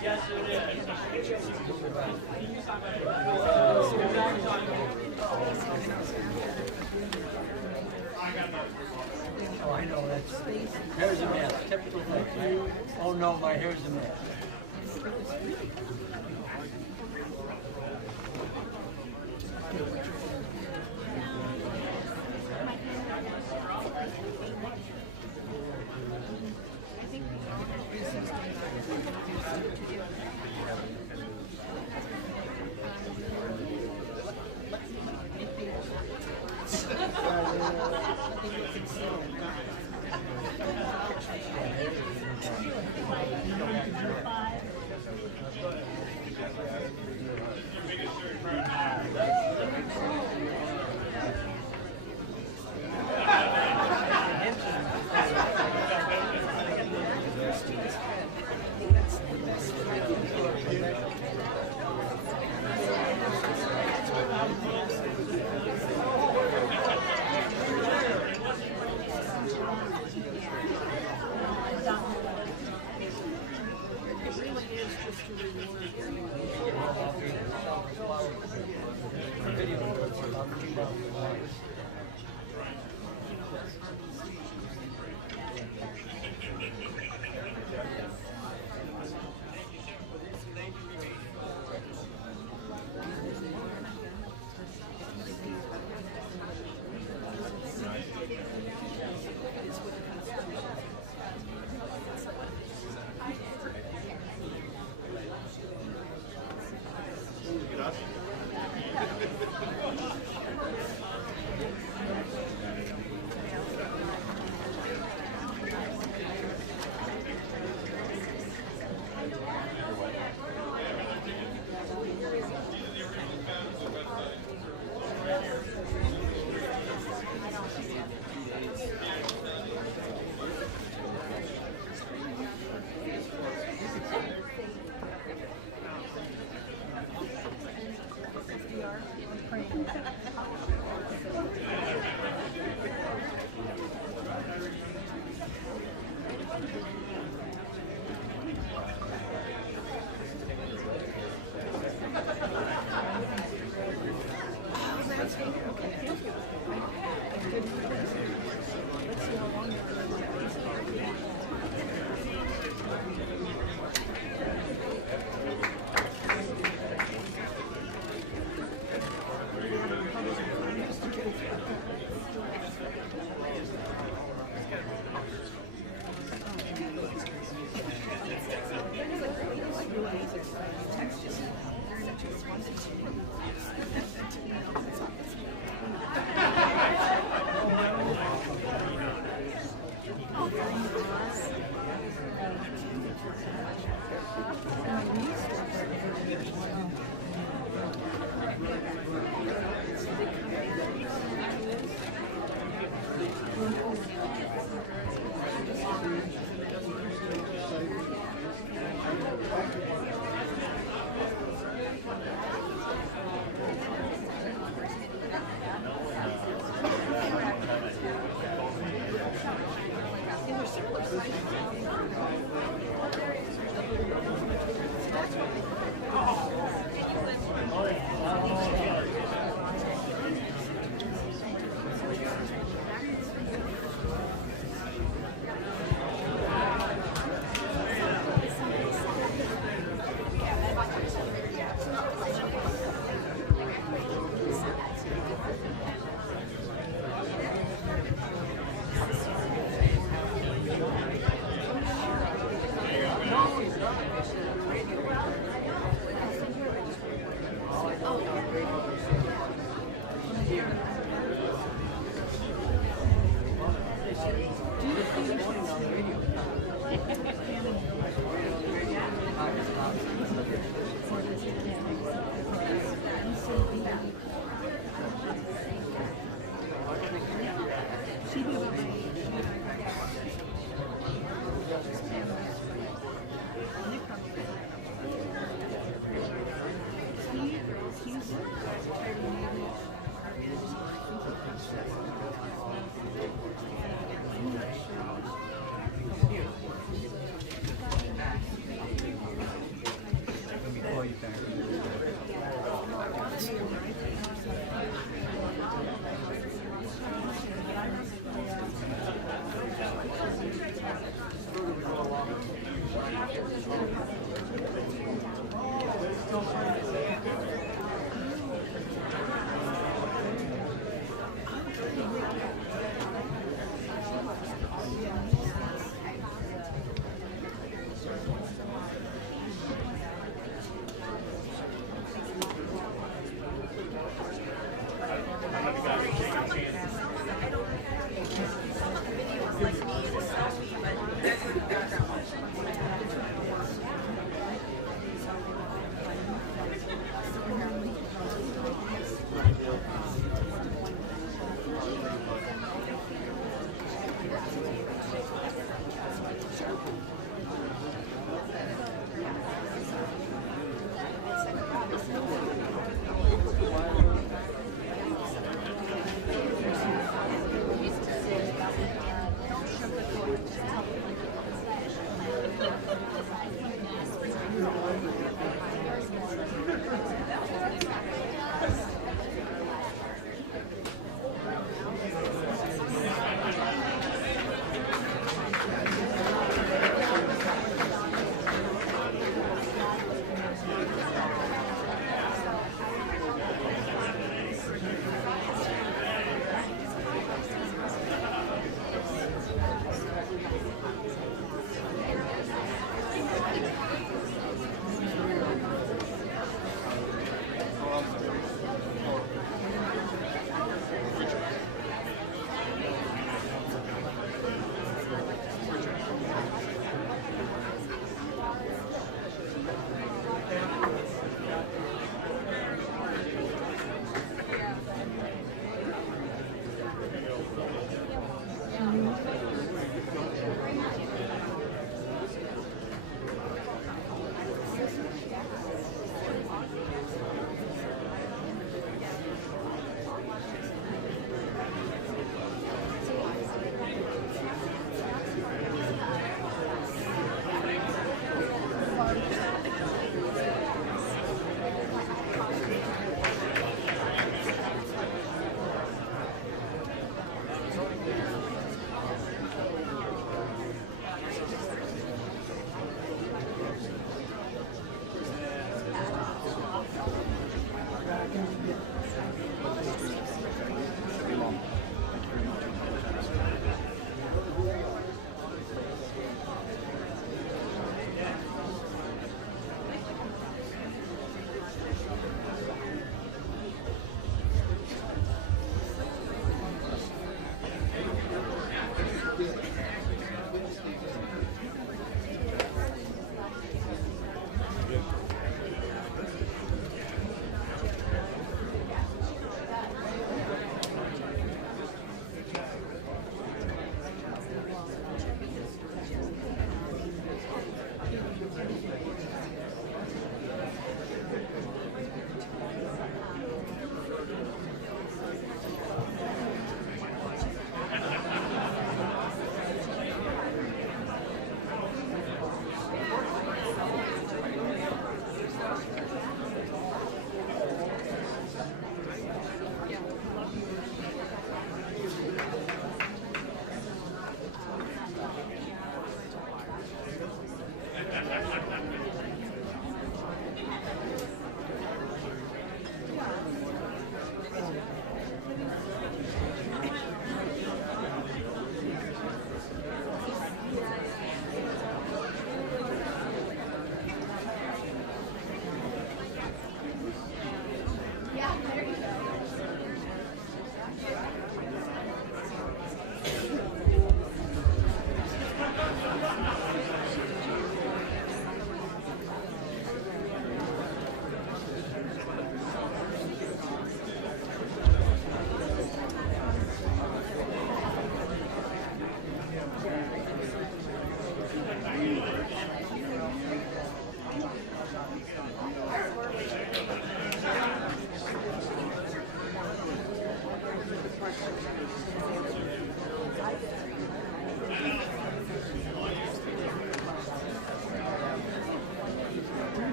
Yes, it is. Oh, I know, that's hair's a mess, typical thing. Oh no, my hair's a mess.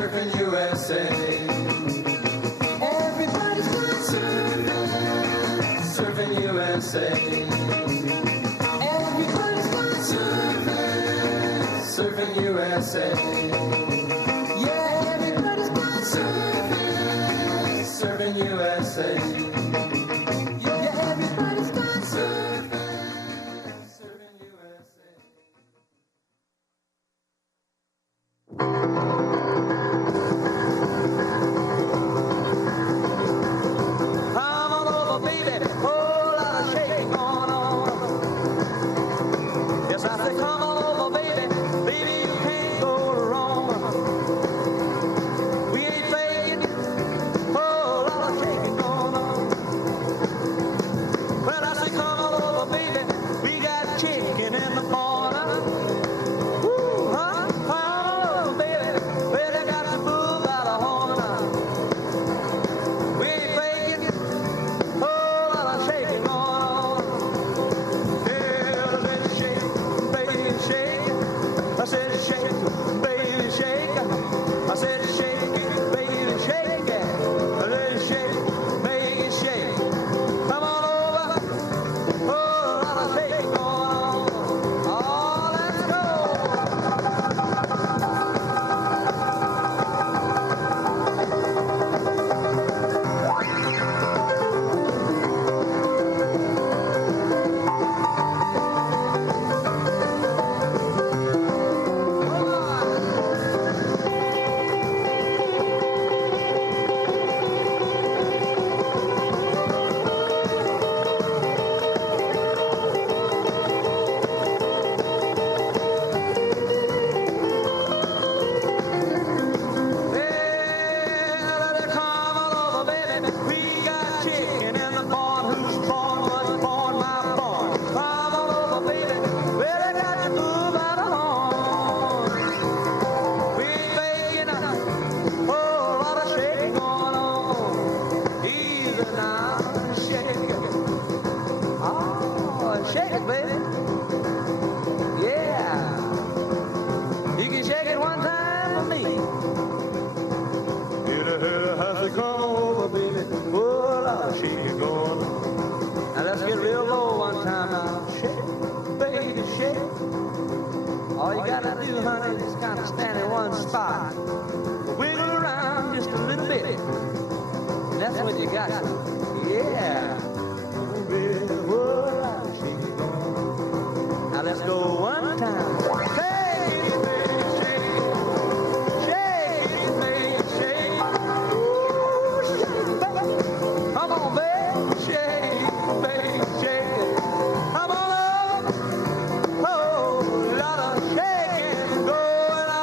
surfing USA. Everybody's going surfing, surfing USA. Everybody's going surfing, surfing USA. Yeah, everybody's going surfing, surfing USA. Yeah, everybody's going surfing, surfing USA. Come on over, baby, whole lot of shaking going on. Yes, I say, come on over, baby, baby, you can't go wrong. We ain't faking, whole lot of shaking going on. Well, I say, come on over, baby, we got chicken in the corner. Woo, huh? Come on over, baby, well, they got the bull by the horn. We ain't faking, whole lot of shaking going on. Yeah, let's shake, baby, shake. I said shake, baby, shake. I said shake it, baby, shake it. Let's shake, baby, shake. Come on over, whole lot of shaking going on. Oh, let's go. Shake it, baby. Yeah. You can shake it one time for me. Has to come over, baby. Oh, I'll shake it going on. Now let's get real low one time now. Shake, baby, shake. All you gotta do, honey, is kind of stand in one spot. Wiggle around just a little bit. And that's what you got to. Yeah. Now let's go one time. Shake it, baby, shake it. Shake it, baby, shake it. Ooh, shake it, baby. Come on, baby, shake it, baby, shake it. Come on up. Oh, lot of shaking going on.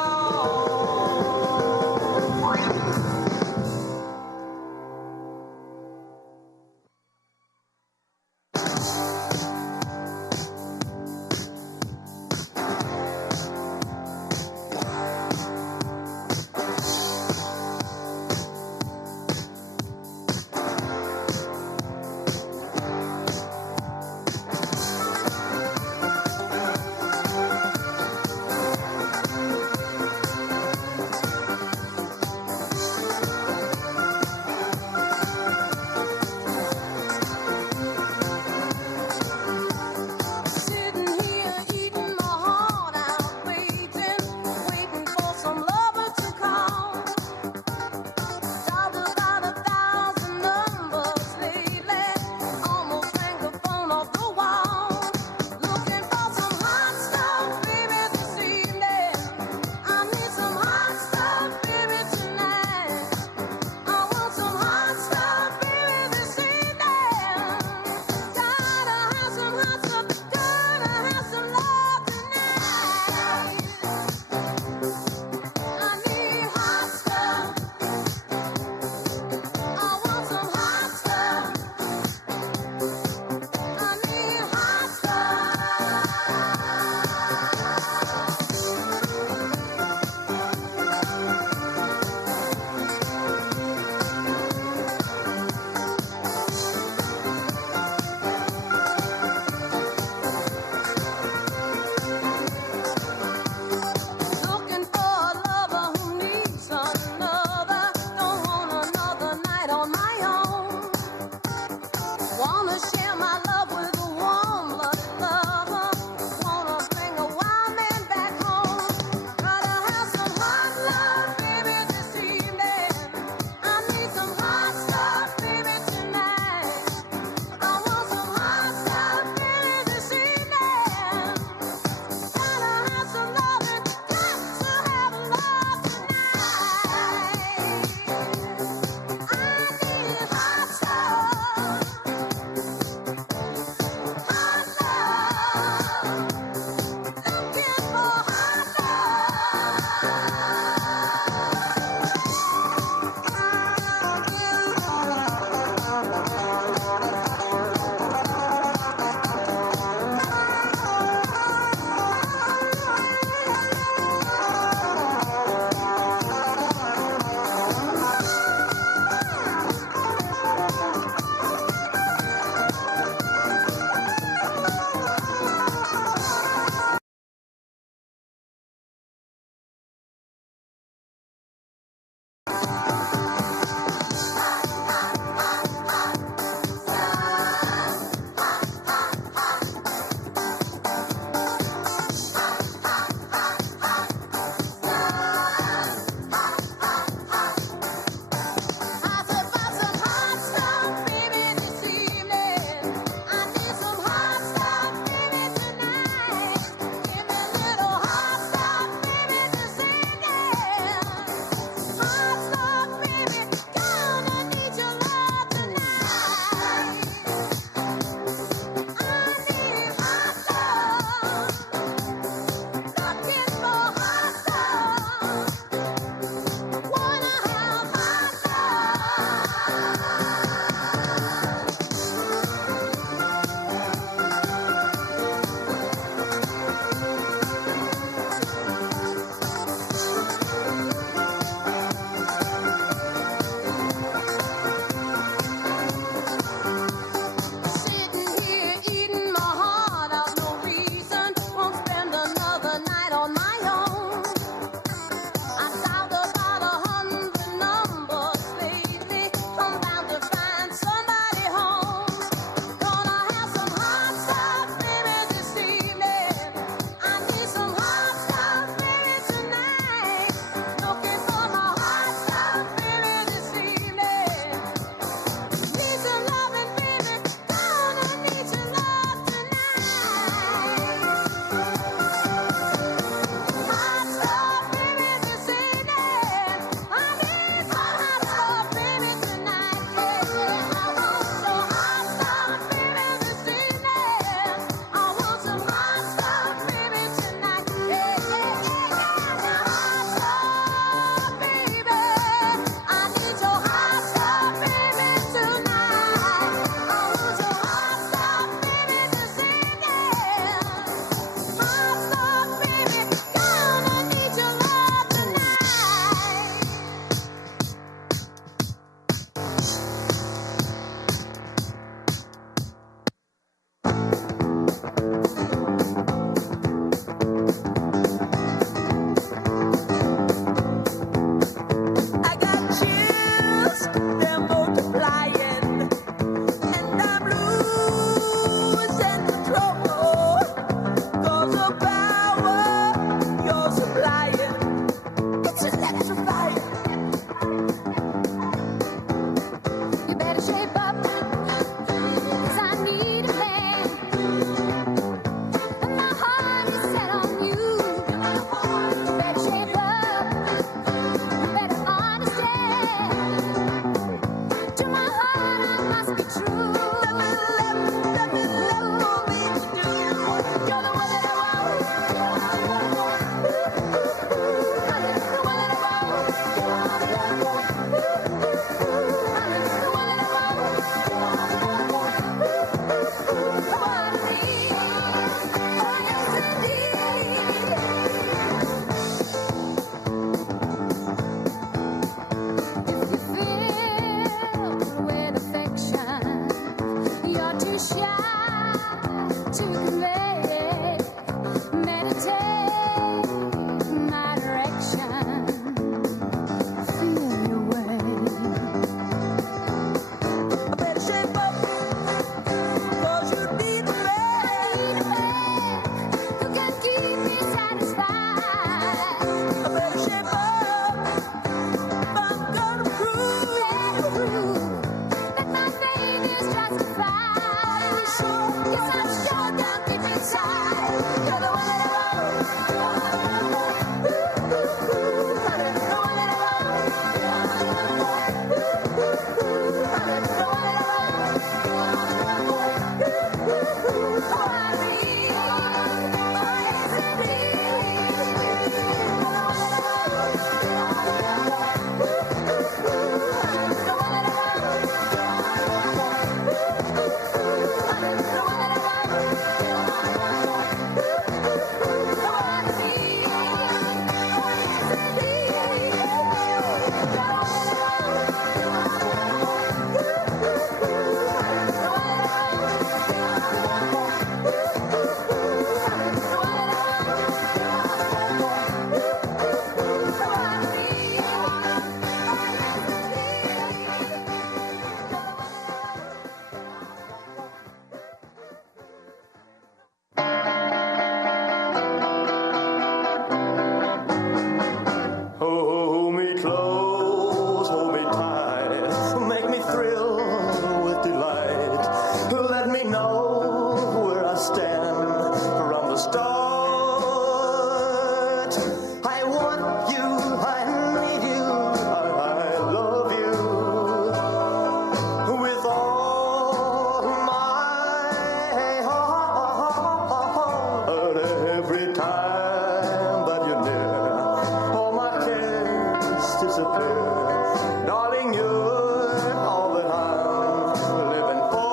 clear. Darling, you're all that I'm living for.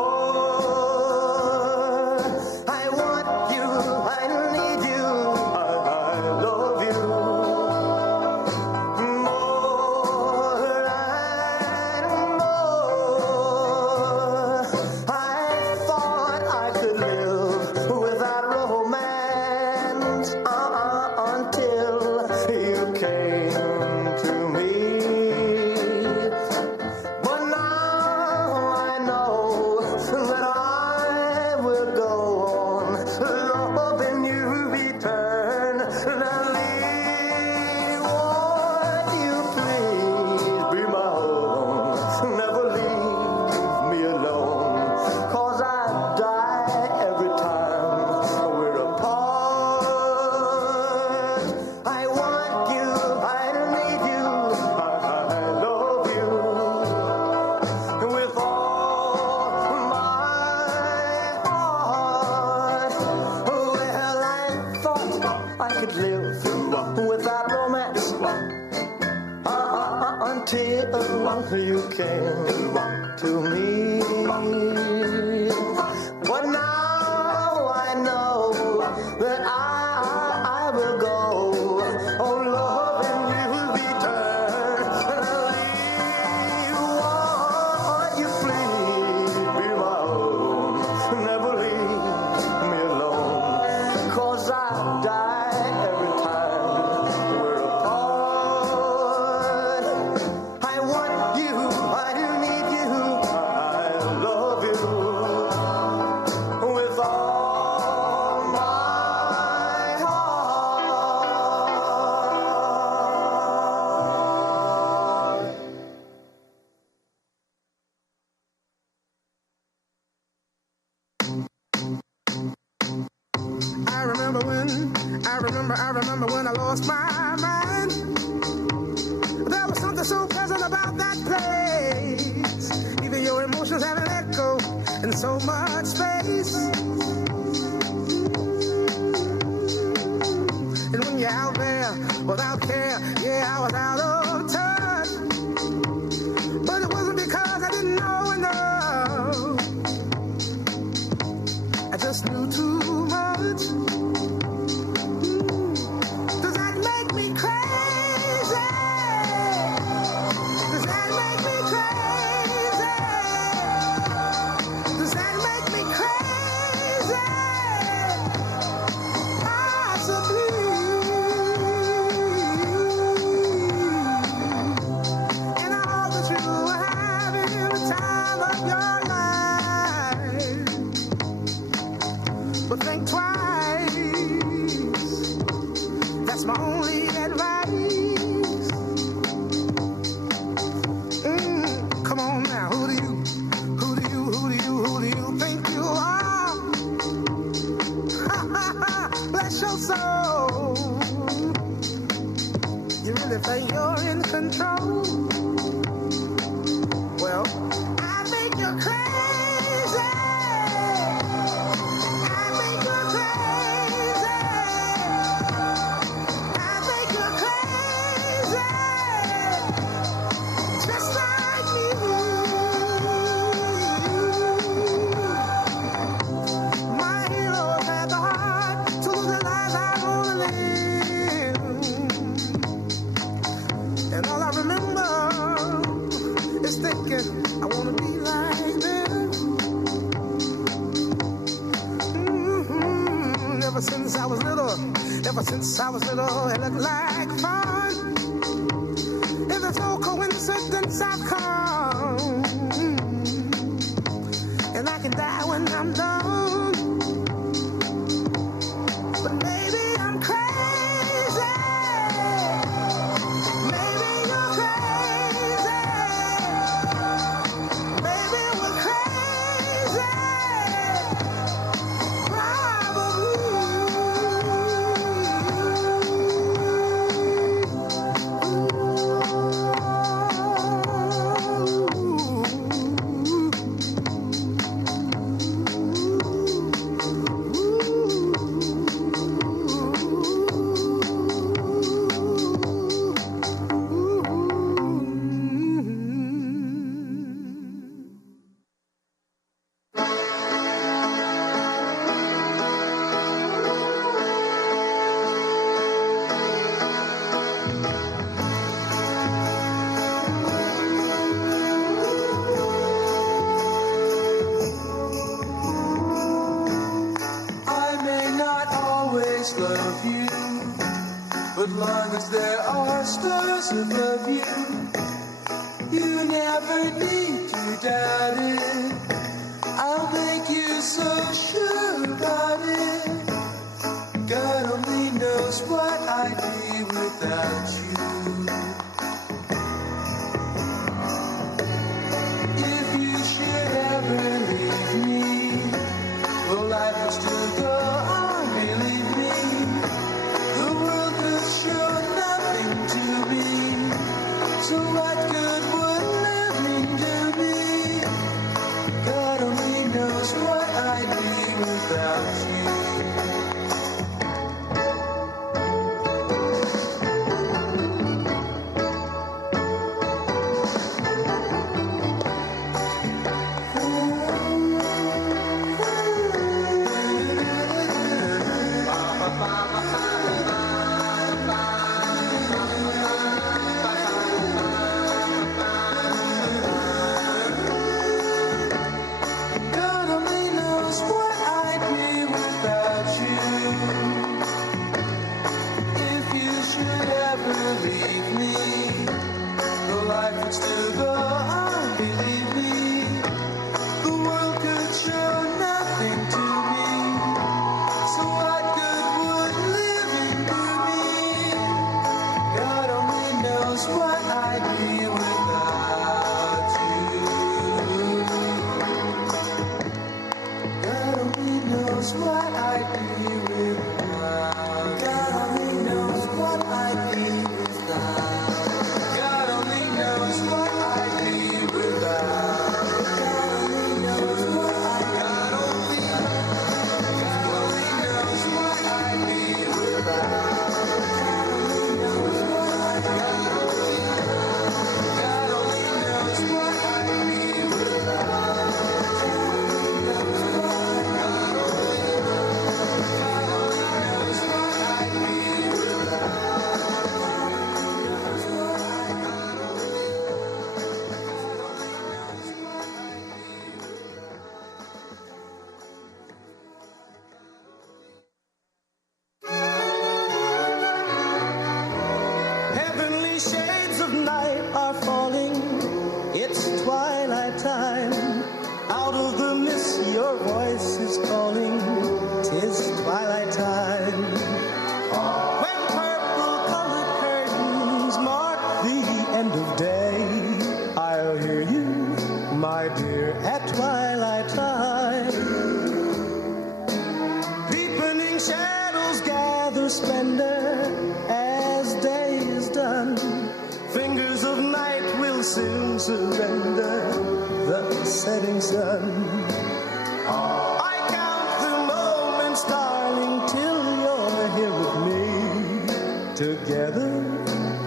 I want you, I need you, I love you more and more. I thought I could live without romance until you came to me. But now I know that I will go on loving you eternally. Won't you please be my own? Never leave me alone, 'cause I die every time we're apart. I want you, I need you, I love you with all my heart. Well, I thought I could live without romance until you came to me. But now I know that I will go on loving you eternally. Won't you please be my own? Never leave me alone, 'cause I die every time we're apart. I want you, I need you, I love you with all my heart. I remember when I lost my mind. There was something so pleasant about that place. Even your emotions have an echo in so much space. And when you're out there without care, yeah, I was out of touch. But it wasn't because I didn't know enough. I just knew too much. Does that make me crazy? Does that make me crazy? Does that make me crazy? Possibly. And I hope that you are having the time of your life. But think twice. That's my only advice. Come on now, who do you think you are? Bless your soul. You really think you're in control? Well, I think you're crazy. I think you're crazy. I think you're crazy. Just like me. My heroes had the heart to live the life I want to live. And all I remember is thinking I want to be like them. Ever since I was little, it looked like fun. If it's no coincidence, I've come. And I can die when I'm done. But maybe I'm crazy. Maybe you're crazy. Maybe we're crazy. Probably. because I love you. You never need to doubt it. I'll make you so sure about it. God only knows what I'd be without you. If you should ever leave me, well, life will still go on, believe me. The world could show nothing to me. So what good would living do me? God only knows what I'd be without you. God only knows what I'd be without you. If you should ever leave me, the life would still go on, believe me. The world could show nothing to me. So what good would living do me? God only knows what I'd be without you. God only knows what I'd be without. God only knows what I'd be without. God only knows what I'd be without. God only knows what I'd be. God only knows what I'd be without. God only knows what I'd be. God only knows what I'd be without. Heavenly shades of night are falling. It's twilight time. Out of the mist, your voice is calling. 'Tis twilight time. When purple-colored curtains mark the end of day, I'll hear you, my dear, at twilight time. Deepening shadows gather splendor as day is done. Fingers of night will soon surrender the setting sun. I count the moments, darling, till you're here with me. Together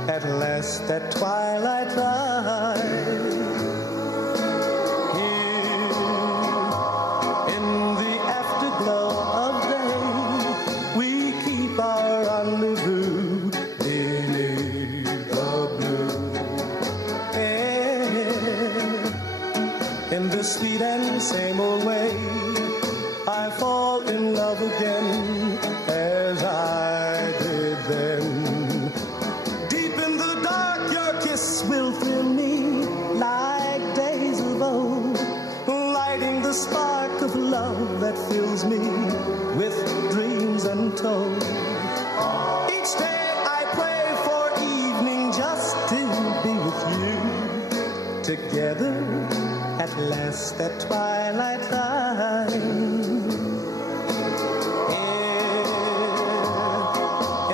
at last at twilight time. Here in the afterglow of day, we keep our rendezvous beneath the blue. In the sweet and same old way, I fall in love again as I did then. Deep in the dark, your kiss will fill me like days of old, lighting the spark of love that fills me with dreams untold. Each day I pray for evening just to be with you. Together at last at twilight time.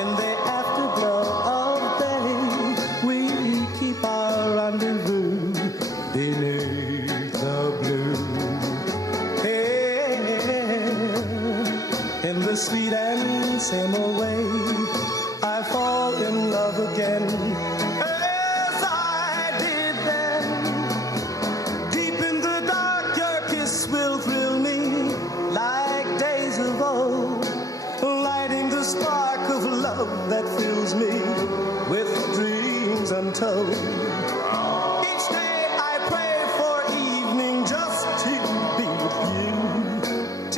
In the afterglow of day, we keep our rendezvous beneath the blue. In the sweet and same old way, I fall in love again as I did then. Deep in the dark, your kiss will thrill me like days of old, lighting the spark of love that fills me with dreams untold. Each day I pray for evening just to be with you.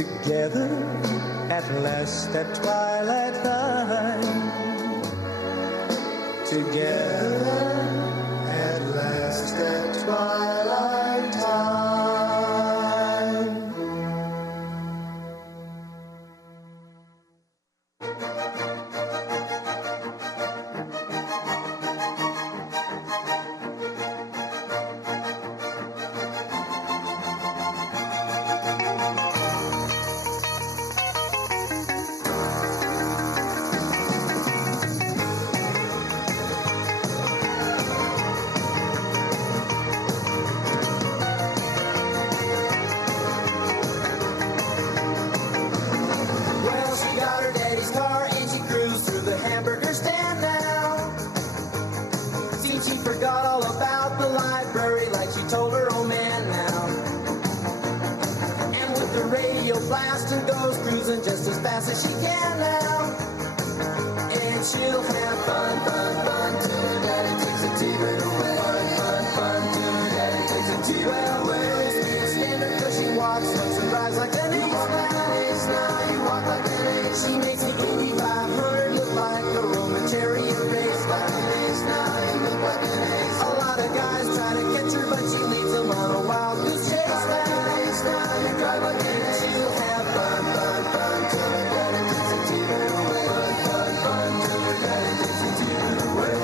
Together at last at twilight time. Together forgot all about the library like she told her old man now. And with the radio blasting goes cruising just as fast as she can now. And she'll have fun, fun, fun till her daddy takes a T-bird away. Fun, fun, fun till her daddy takes a T-bird away. Can't stand her 'cause she walks, looks and drives like an ace now. You walk like an ace. She makes me 500 look like a Roman chariot race. Like an ace now, you look like an ace. A lot of guys try to catch her, but she leaves them on a wild goose chase. Like an ace now, you drive like an ace. She'll have fun, fun, fun till her daddy takes a T-bird away. Fun, fun, fun till her daddy takes a T-bird away.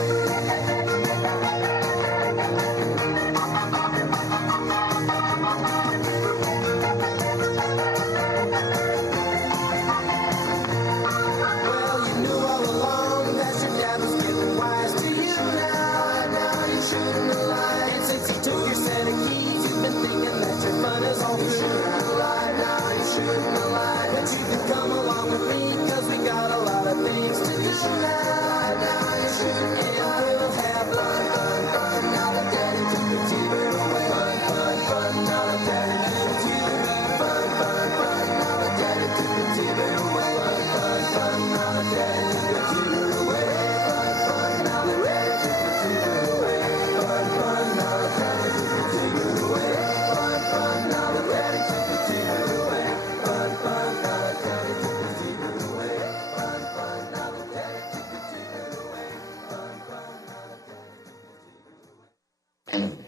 Well, you knew all along that your dad was getting wise to you now. Now you shouldn't have lied. And since he took your set of keys, you've been thinking that your fun is all through. You shouldn't have lied. Now you shouldn't have lied. But you can come along with me, 'cause we got a lot of things to do now. Now you shouldn't have lied. And we'll have fun, fun, fun. Now that daddy took the T-bird away. Fun, fun, fun. Now that daddy took the T-bird away. Fun, fun, fun. Now that daddy took the T-bird away. Fun, fun, fun. Now that daddy took the T-bird away. Fun, fun. Now that daddy took the T-bird away. Fun, fun. Now that daddy took the T-bird away. Fun, fun. Now that daddy took the T-bird away. Fun, fun. Now that daddy took the T-bird away. Fun, fun. Now that daddy took the T-bird away. Fun, fun. Now that daddy took the T-bird away.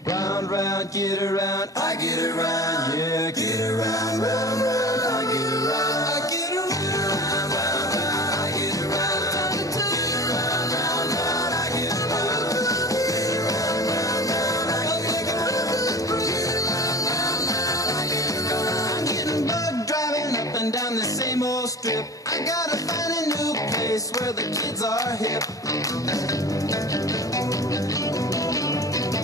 Round, round, get around, I get around, yeah, get around, round, round, I get around, I get around, round, round, I get around, get around, round, round, I get around, get around, round, round, I get around, get around, round, round, I get around. Getting bug driving up and down the same old strip. I gotta find a new place where the kids are hip.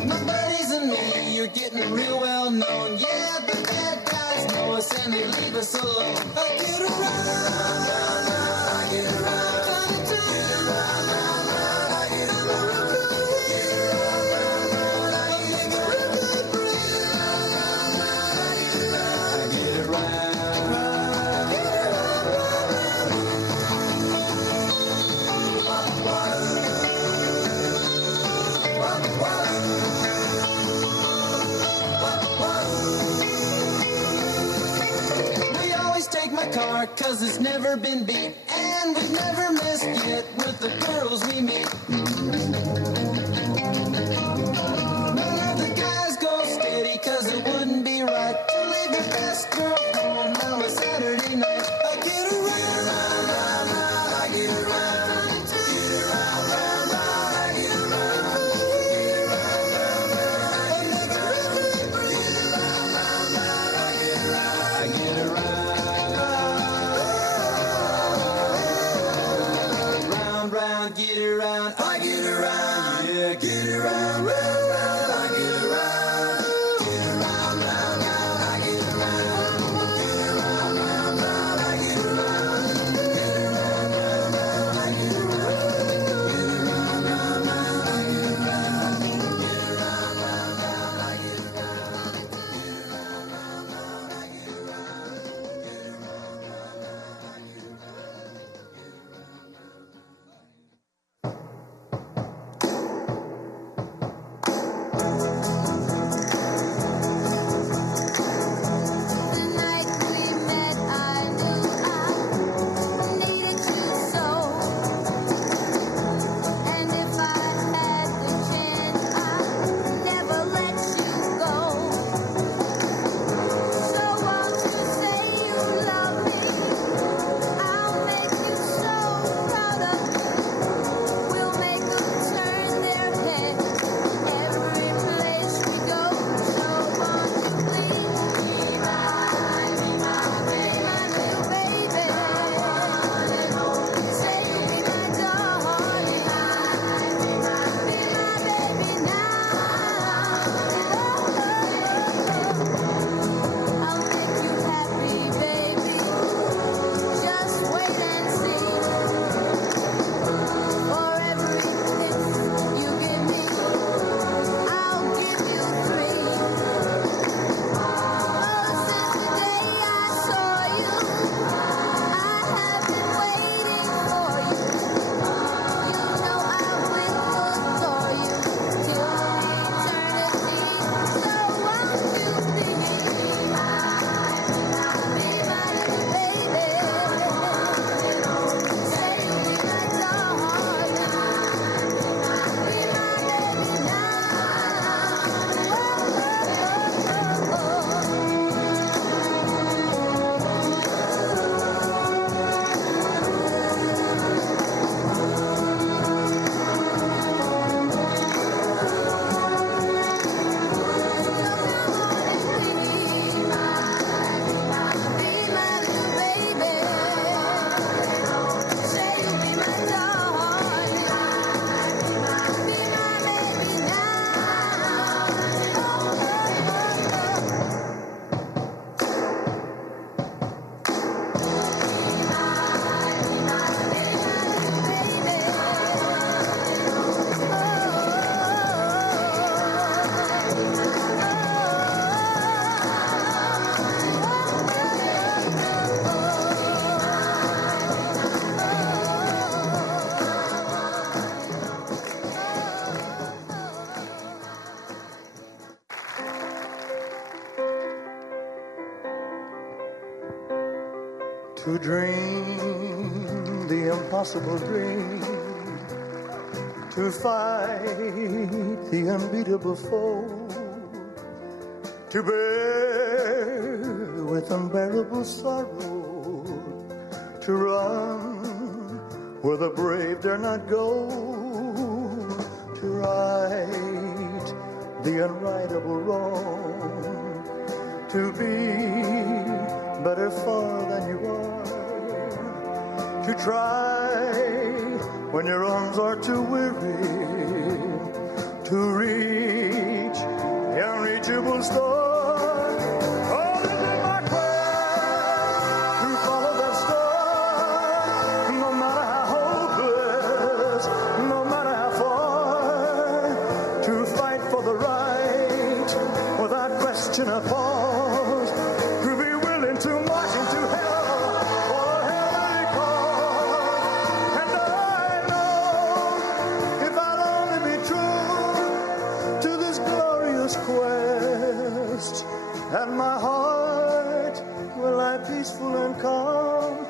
My buddies and me, you're getting real well known. Yeah, the bad guys know us and they leave us alone. I get around, round, round, I get around, get around, round, round, I get around, get around, round, round, I get around, get around, round, round, I get around, I get around, get We always take my car 'cause it's never been beat, and we've never missed it with the girls we meet. None of the guys go steady 'cause it wouldn't be right to leave your best girl home on a Saturday night. I get around, round, round, round, I get around, get around, round, round, I get around, get around, round, round, I get around, get around, round, round, I get around, I get around, round, round, get around, I get around, to dream the impossible dream, to fight the unbeatable foe, to bear with unbearable sorrow, to run where the brave dare not go, to right the unrightable wrong, to be better far than you are, to try when your arms are too weary, to reach the unreachable star. Oh, this is my quest, to follow that star, no matter how hopeless, no matter how far, to fight for the right without question or pause, to be willing to march into hell for a heavenly cause. And I know if I'll only be true to this glorious quest, that my heart will lie peaceful and calm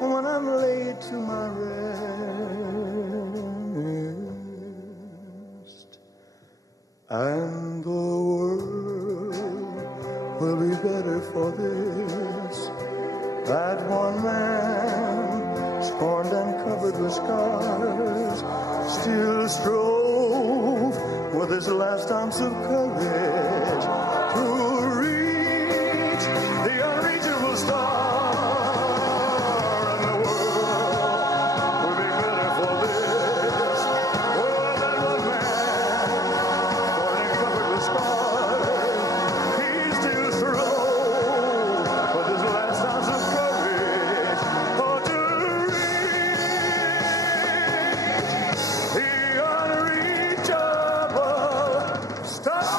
when I'm laid to my rest. And the world will be better for this, that one man, scorned and covered with scars, still strove with his last ounce of courage to reach the unreachable star. And the world will be better for this, oh, that one man, scorned and covered with scars, he still strove with his last ounce of courage, oh, to reach the unreachable star.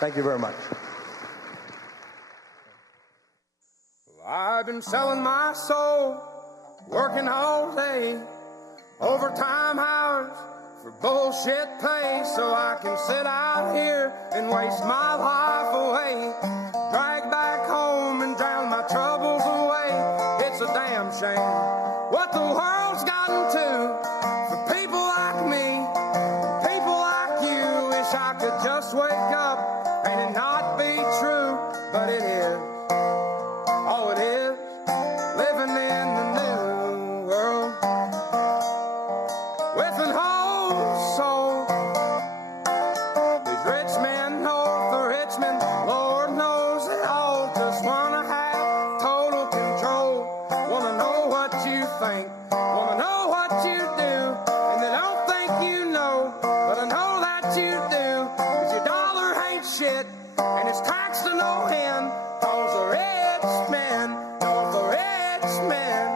Thank you very much. I've been selling my soul, working all day, overtime hours for bullshit pay, so I can sit out here and waste my life away, drag back home and drown my troubles away. It's a damn shame what the world's gotten to for people like me, people like you. Wish I could just wake up and it not be true, but it is. Oh, it is living in the new world with an whole soul. These rich men north of Richmond, Lord knows they all just wanna have total control. Wanna know what you think, wanna know what you do, and they don't think you know, but I know that you do. 'Cause your dollar ain't shit, and it's taxed to no end. 'Cause the rich men know the rich men.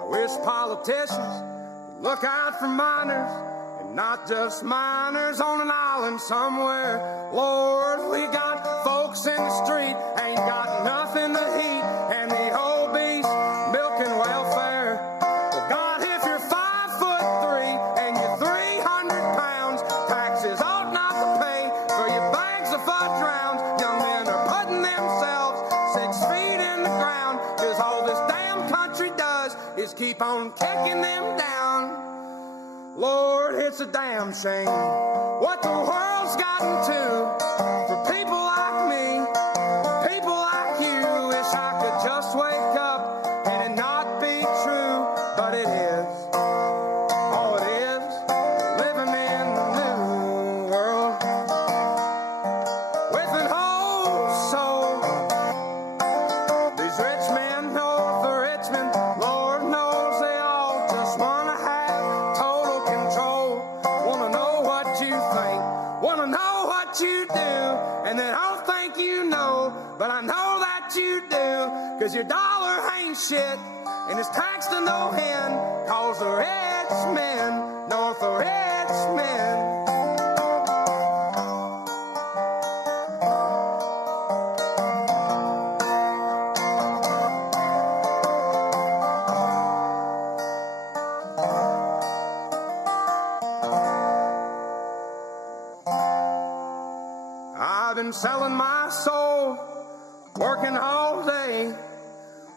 I wish politicians would look out for miners, and not just miners on an island somewhere. Lord, we got folks in the street, ain't got nothing to eat, and the obese milking welfare. Well, God, if you're 5'3" and you're 300 pounds, taxes ought not to pay for your bags of fudge rounds. Young men are putting themselves 6 feet in the ground, 'cause all this damn country does is keep on taking them down. Lord, it's a damn shame what the world's gotten to for people like me, people like you. Wish I could just wake up and it not be true, but it is. Oh, it is living in the new world with an whole soul. These rich men north of Richmond, Lord knows they all just wanna have total control. Wanna know what you think, wanna know what you do, and they don't think you know, but I know that you do. 'Cause your dollar ain't shit, and it's taxed to no end. 'Cause the rich men north of rich men. I've been selling my soul, working all day,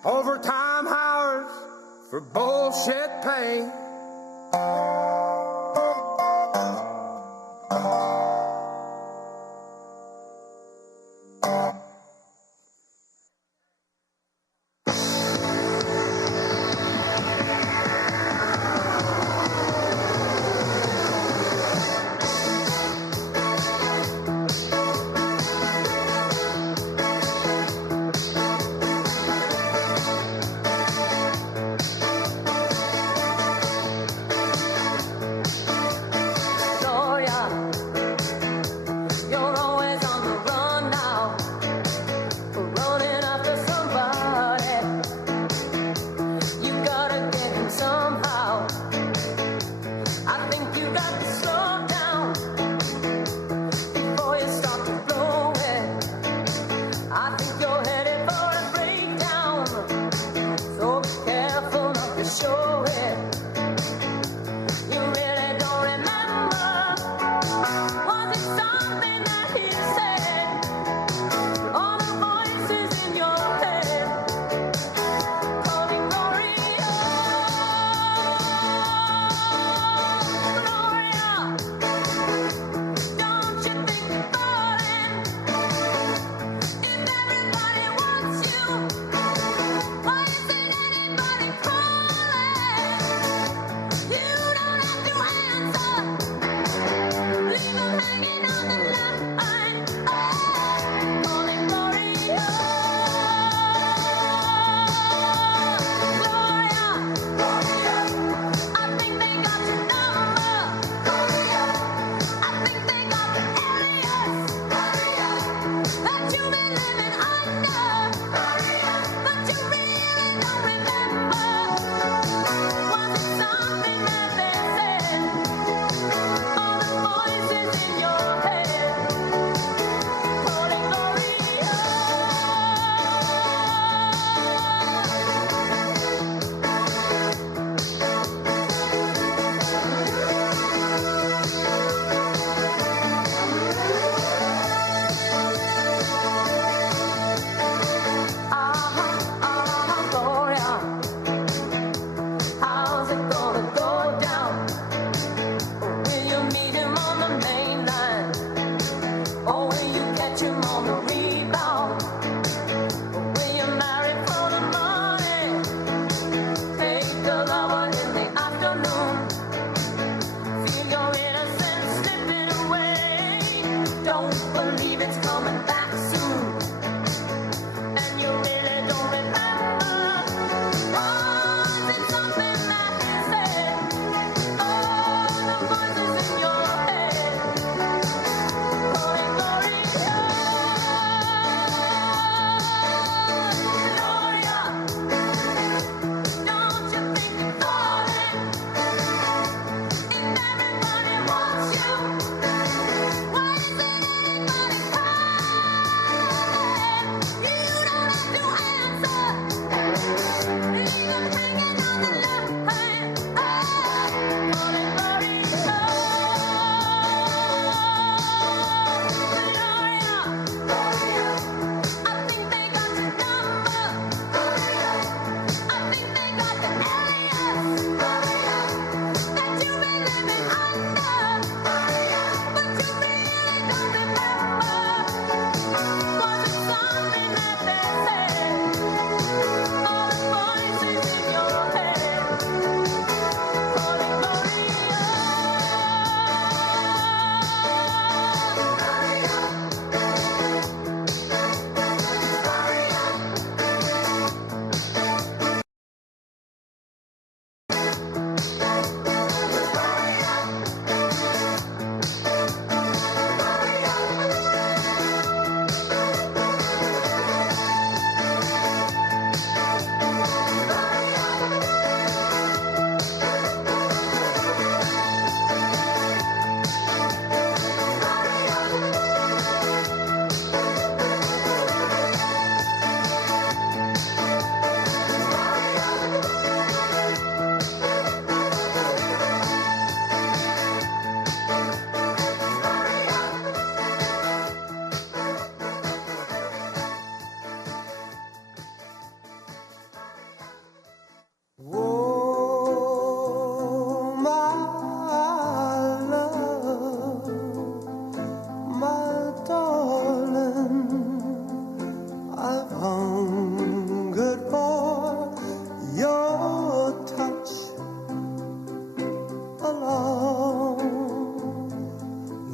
overtime hours for bullshit pay.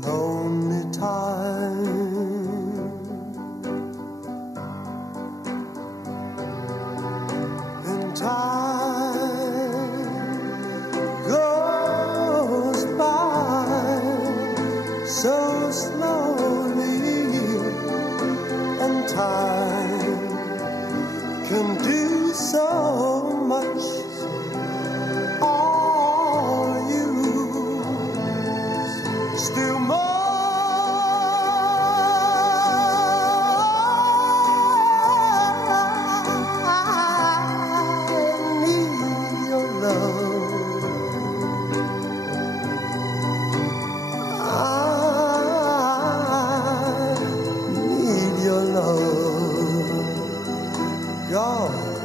lonely time. And time goes by so slowly, and time can do so much. All you still more. I need your love. I need your love. God.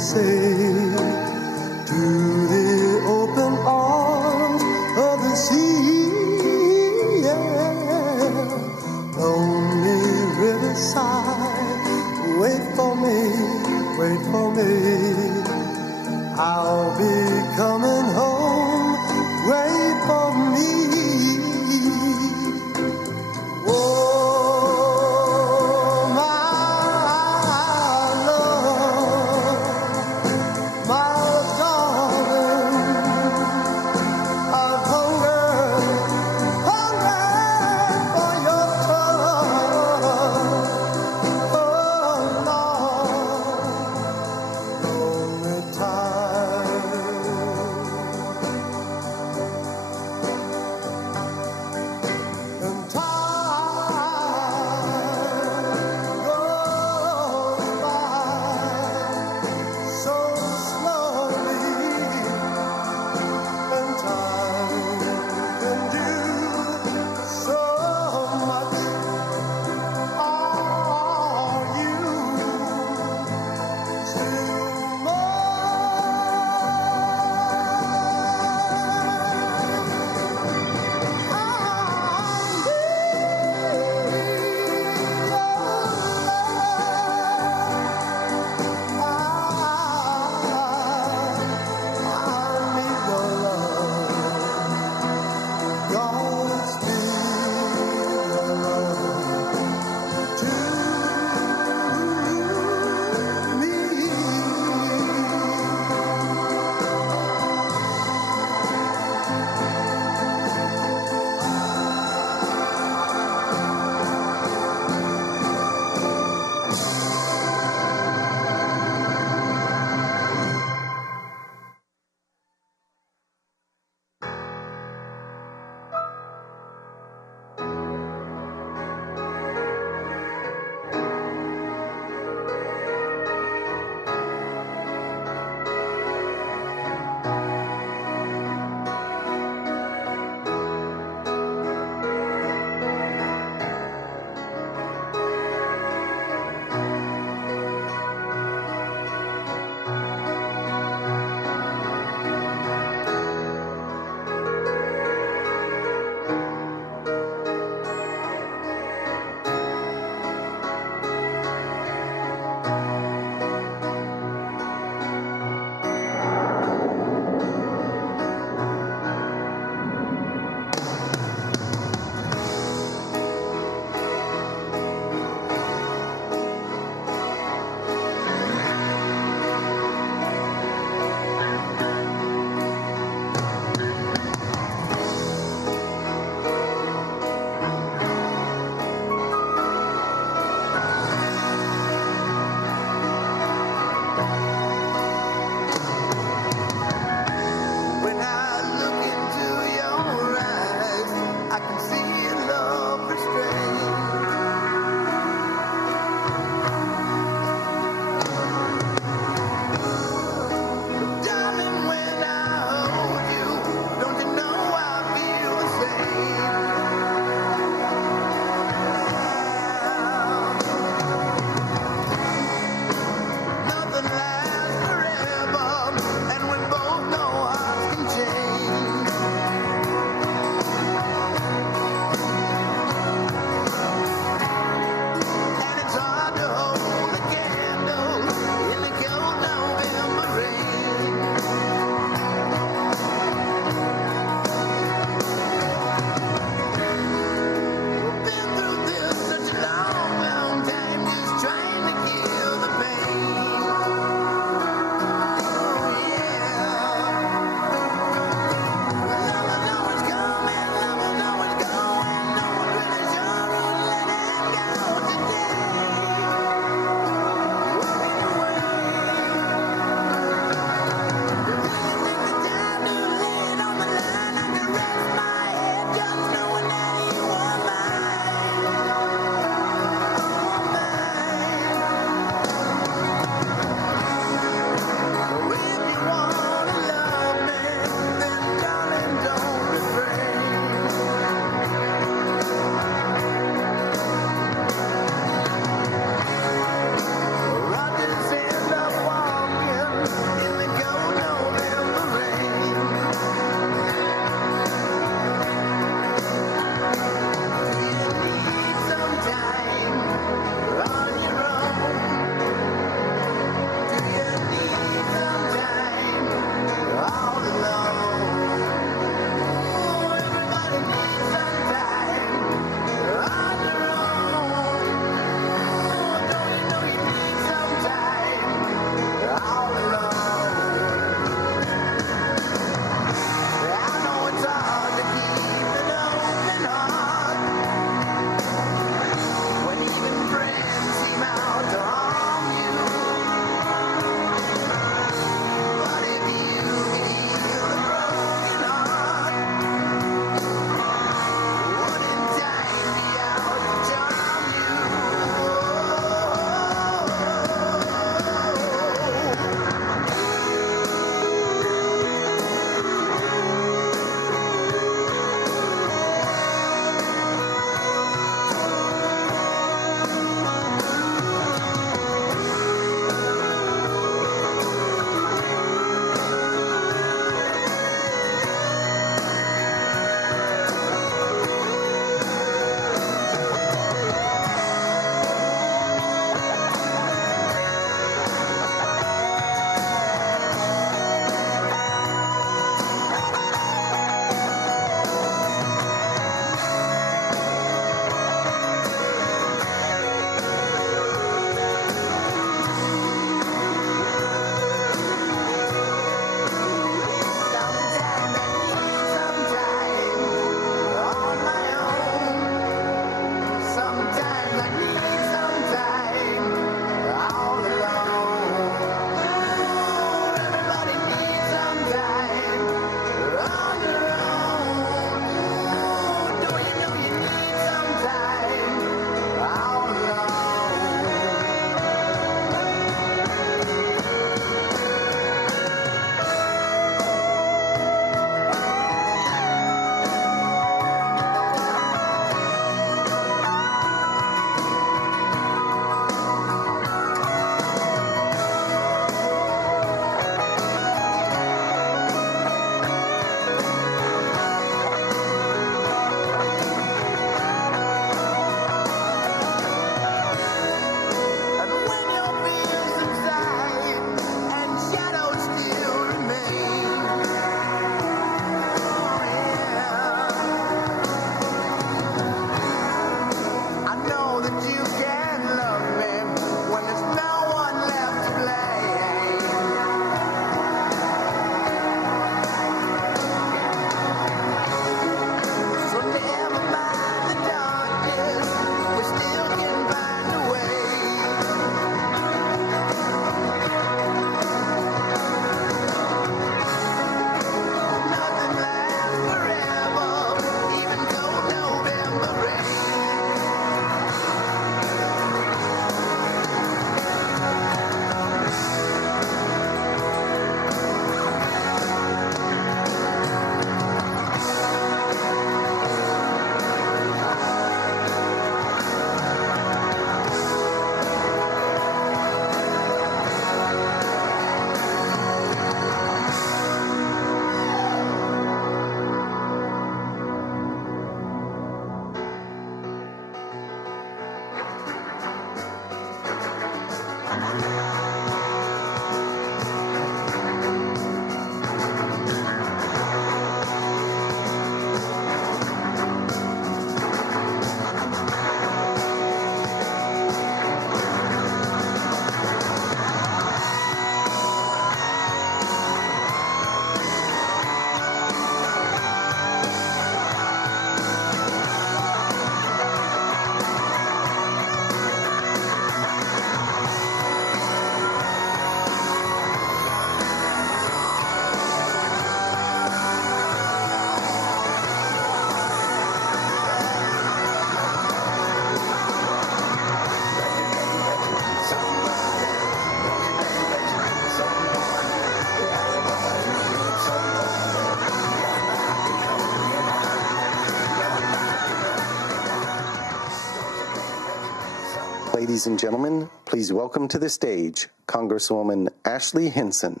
Ladies and gentlemen, please welcome to the stage Congresswoman Ashley Hinson.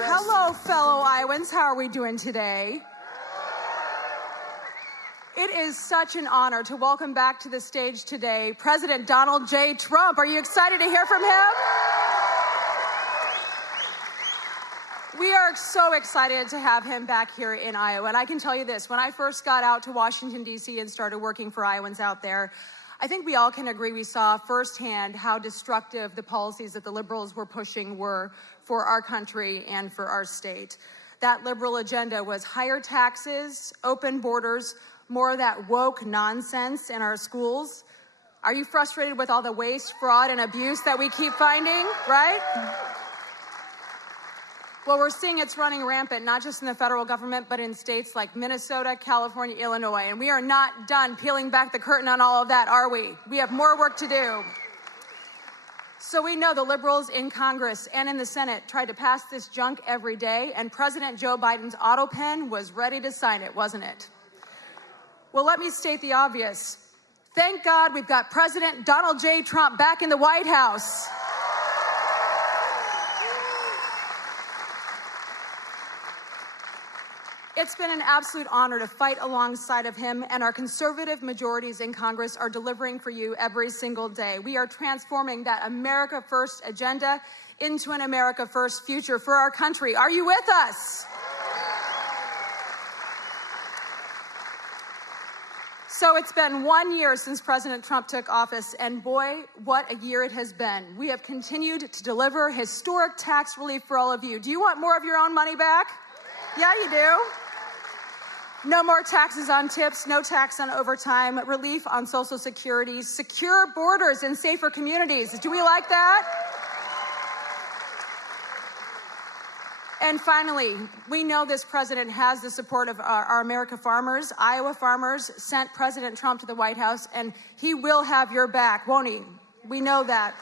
Hello, fellow Iowans. How are we doing today? It is such an honor to welcome back to the stage today President Donald J. Trump. Are you excited to hear from him? We are so excited to have him back here in Iowa. And I can tell you this, when I first got out to Washington, D.C. and started working for Iowans out there, I think we all can agree we saw firsthand how destructive the policies that the liberals were pushing were for our country and for our state. That liberal agenda was higher taxes, open borders, more of that woke nonsense in our schools. Are you frustrated with all the waste, fraud, and abuse that we keep finding, right? Well, we're seeing it's running rampant, not just in the federal government, but in states like Minnesota, California, Illinois. And we are not done peeling back the curtain on all of that, are we? We have more work to do. So we know the liberals in Congress and in the Senate tried to pass this junk every day, and President Joe Biden's auto pen was ready to sign it, wasn't it? Well, let me state the obvious. Thank God we've got President Donald J. Trump back in the White House. It's been an absolute honor to fight alongside of him, and our conservative majorities in Congress are delivering for you every single day. We are transforming that America First agenda into an America First future for our country. Are you with us? So it's been 1 year since President Trump took office, and boy, what a year it has been. We have continued to deliver historic tax relief for all of you. Do you want more of your own money back? Yeah, you do. No more taxes on tips, no tax on overtime, relief on Social Security, secure borders and safer communities. Do we like that? And finally, we know this president has the support of our America farmers. Iowa farmers sent President Trump to the White House, and he will have your back, won't he? We know that.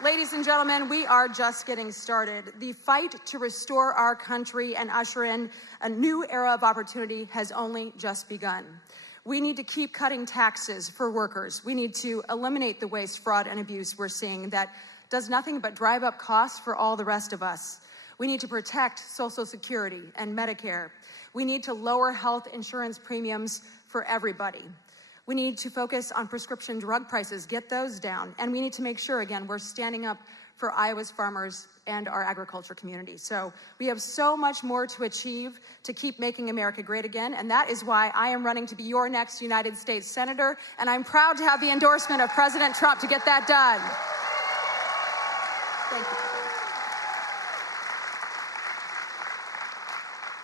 Ladies and gentlemen, we are just getting started. The fight to restore our country and usher in a new era of opportunity has only just begun. We need to keep cutting taxes for workers. We need to eliminate the waste, fraud, and abuse we're seeing that does nothing but drive up costs for all the rest of us. We need to protect Social Security and Medicare. We need to lower health insurance premiums for everybody. We need to focus on prescription drug prices, get those down. And we need to make sure, again, we're standing up for Iowa's farmers and our agriculture community. So we have so much more to achieve to keep making America great again. And that is why I am running to be your next United States Senator. And I'm proud to have the endorsement of President Trump to get that done. Thank you.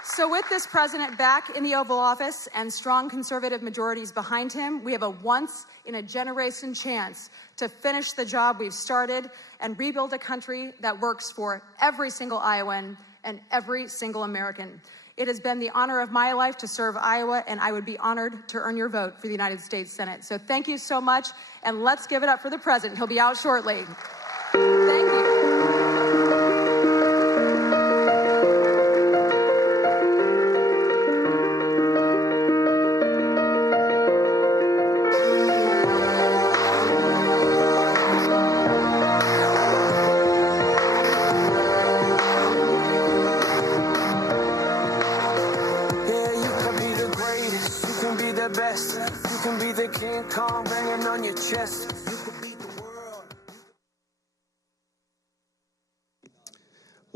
So with this president back in the Oval Office and strong conservative majorities behind him, we have a once-in-a-generation chance to finish the job we've started and rebuild a country that works for every single Iowan and every single American. It has been the honor of my life to serve Iowa, and I would be honored to earn your vote for the United States Senate. So thank you so much, and let's give it up for the president. He'll be out shortly. Thank you.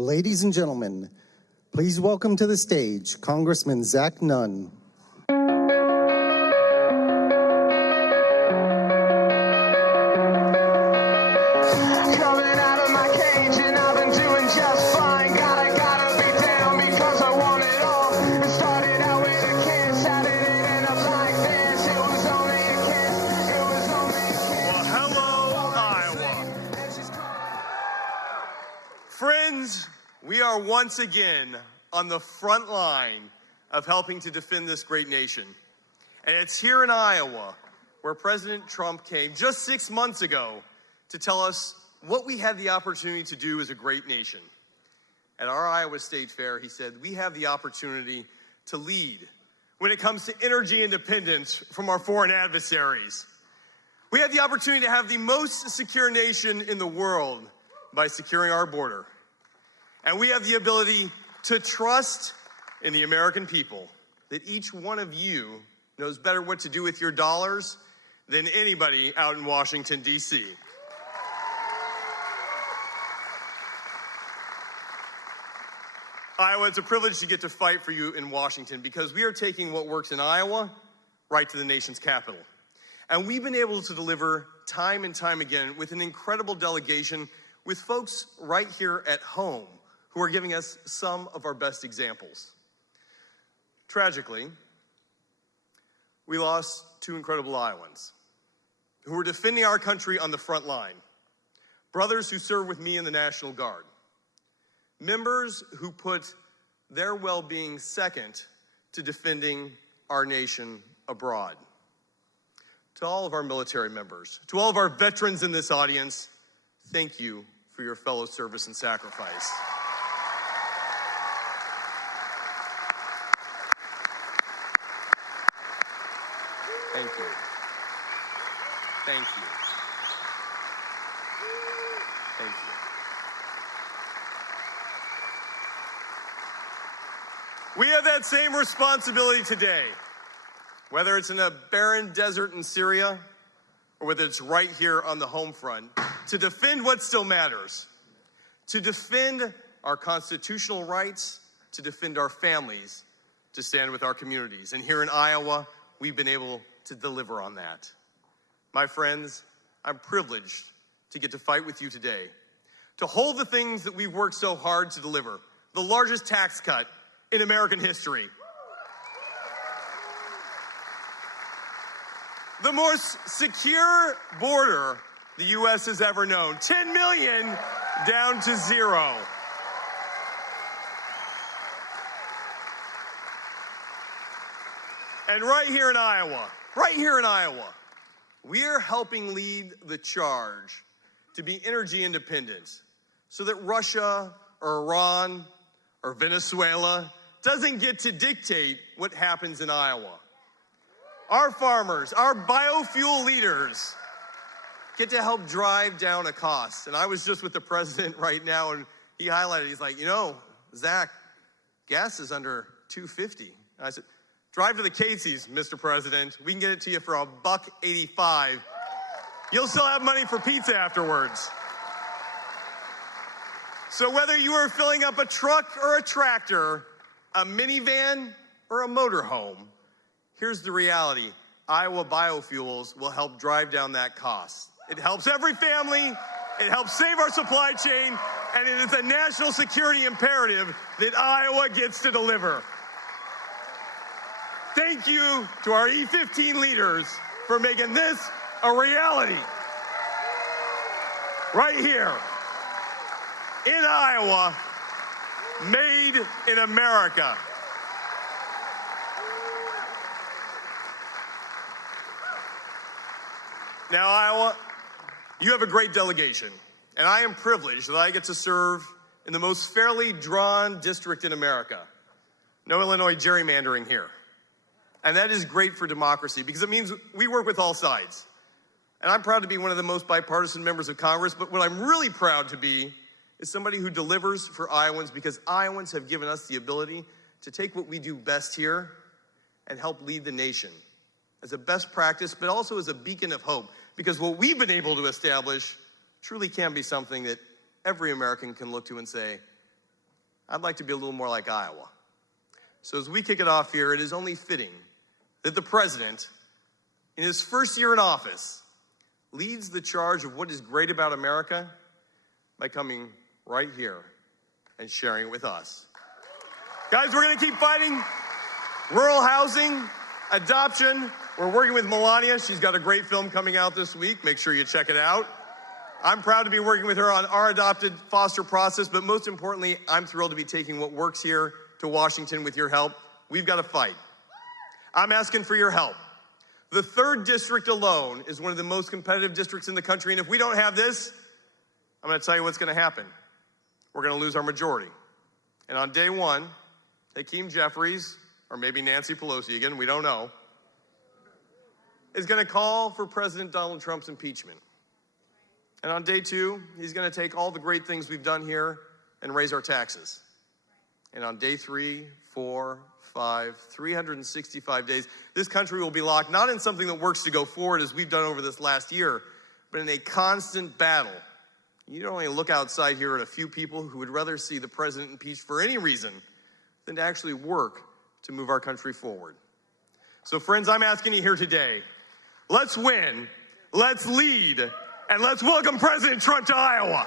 Ladies and gentlemen, please welcome to the stage Congressman Zack Nunn. are once again on the front line of helping to defend this great nation. And it's here in Iowa where President Trump came just 6 months ago to tell us what we had the opportunity to do as a great nation. At our Iowa State Fair, he said, we have the opportunity to lead when it comes to energy independence from our foreign adversaries. We have the opportunity to have the most secure nation in the world by securing our border. And we have the ability to trust in the American people that each one of you knows better what to do with your dollars than anybody out in Washington, D.C. Iowa, it's a privilege to get to fight for you in Washington because we are taking what works in Iowa right to the nation's capital. And we've been able to deliver time and time again with an incredible delegation with folks right here at home who are giving us some of our best examples. Tragically, we lost two incredible Iowans who were defending our country on the front line, brothers who serve with me in the National Guard, members who put their well-being second to defending our nation abroad. To all of our military members, to all of our veterans in this audience, thank you for your fellow service and sacrifice. Thank you. Thank you. Thank you. We have that same responsibility today, whether it's in a barren desert in Syria or whether it's right here on the home front, to defend what still matters, to defend our constitutional rights, to defend our families, to stand with our communities. And here in Iowa, we've been able to deliver on that. My friends, I'm privileged to get to fight with you today, to hold the things that we've worked so hard to deliver, the largest tax cut in American history, the most secure border the U.S. has ever known, 10 million down to 0. And right here in Iowa, we are helping lead the charge to be energy independent so that Russia or Iran or Venezuela doesn't get to dictate what happens in Iowa. Our farmers, our biofuel leaders get to help drive down a cost. And I was just with the president right now, and he highlighted, he's like, you know, Zach, gas is under $2.50. And I said, drive to the Casey's, Mr. President. We can get it to you for $1.85. You'll still have money for pizza afterwards. So whether you are filling up a truck or a tractor, a minivan or a motorhome, here's the reality. Iowa biofuels will help drive down that cost. It helps every family, it helps save our supply chain, and it is a national security imperative that Iowa gets to deliver. Thank you to our E15 leaders for making this a reality. Right here in Iowa, made in America. Now, Iowa, you have a great delegation, and I am privileged that I get to serve in the most fairly drawn district in America. No Illinois gerrymandering here. And that is great for democracy because it means we work with all sides. And I'm proud to be one of the most bipartisan members of Congress, but what I'm really proud to be is somebody who delivers for Iowans because Iowans have given us the ability to take what we do best here and help lead the nation as a best practice, but also as a beacon of hope, because what we've been able to establish truly can be something that every American can look to and say, I'd like to be a little more like Iowa. So as we kick it off here, it is only fitting that the president, in his first year in office, leads the charge of what is great about America by coming right here and sharing it with us. Guys, we're gonna keep fighting rural housing, adoption. We're working with Melania. She's got a great film coming out this week. Make sure you check it out. I'm proud to be working with her on our adopted foster process, but most importantly, I'm thrilled to be taking what works here to Washington with your help. We've got to fight. I'm asking for your help. The 3rd district alone is one of the most competitive districts in the country, and if we don't have this, I'm going to tell you what's going to happen. We're going to lose our majority. And on day 1, Hakeem Jeffries, or maybe Nancy Pelosi again, we don't know, is going to call for President Donald Trump's impeachment. And on day 2, he's going to take all the great things we've done here and raise our taxes. And on day 3, 4, 5, 365 days, this country will be locked not in something that works to go forward as we've done over this last year, but in a constant battle. You don't only look outside here at a few people who would rather see the president impeached for any reason than to actually work to move our country forward. So friends, I'm asking you here today, let's win, let's lead, and let's welcome President Trump to Iowa.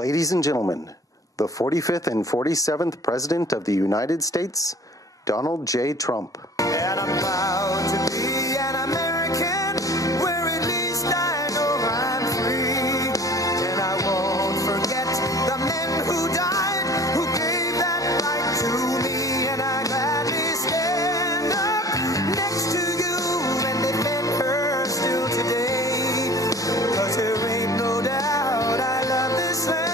Ladies and gentlemen, the 45th and 47th President of the United States, Donald J. Trump. And I'm proud to be an American, where at least I know I'm free. And I won't forget the men who died, who gave that right to me. And I gladly stand up next to you and defend her still today. 'Cause there ain't no doubt I love this land.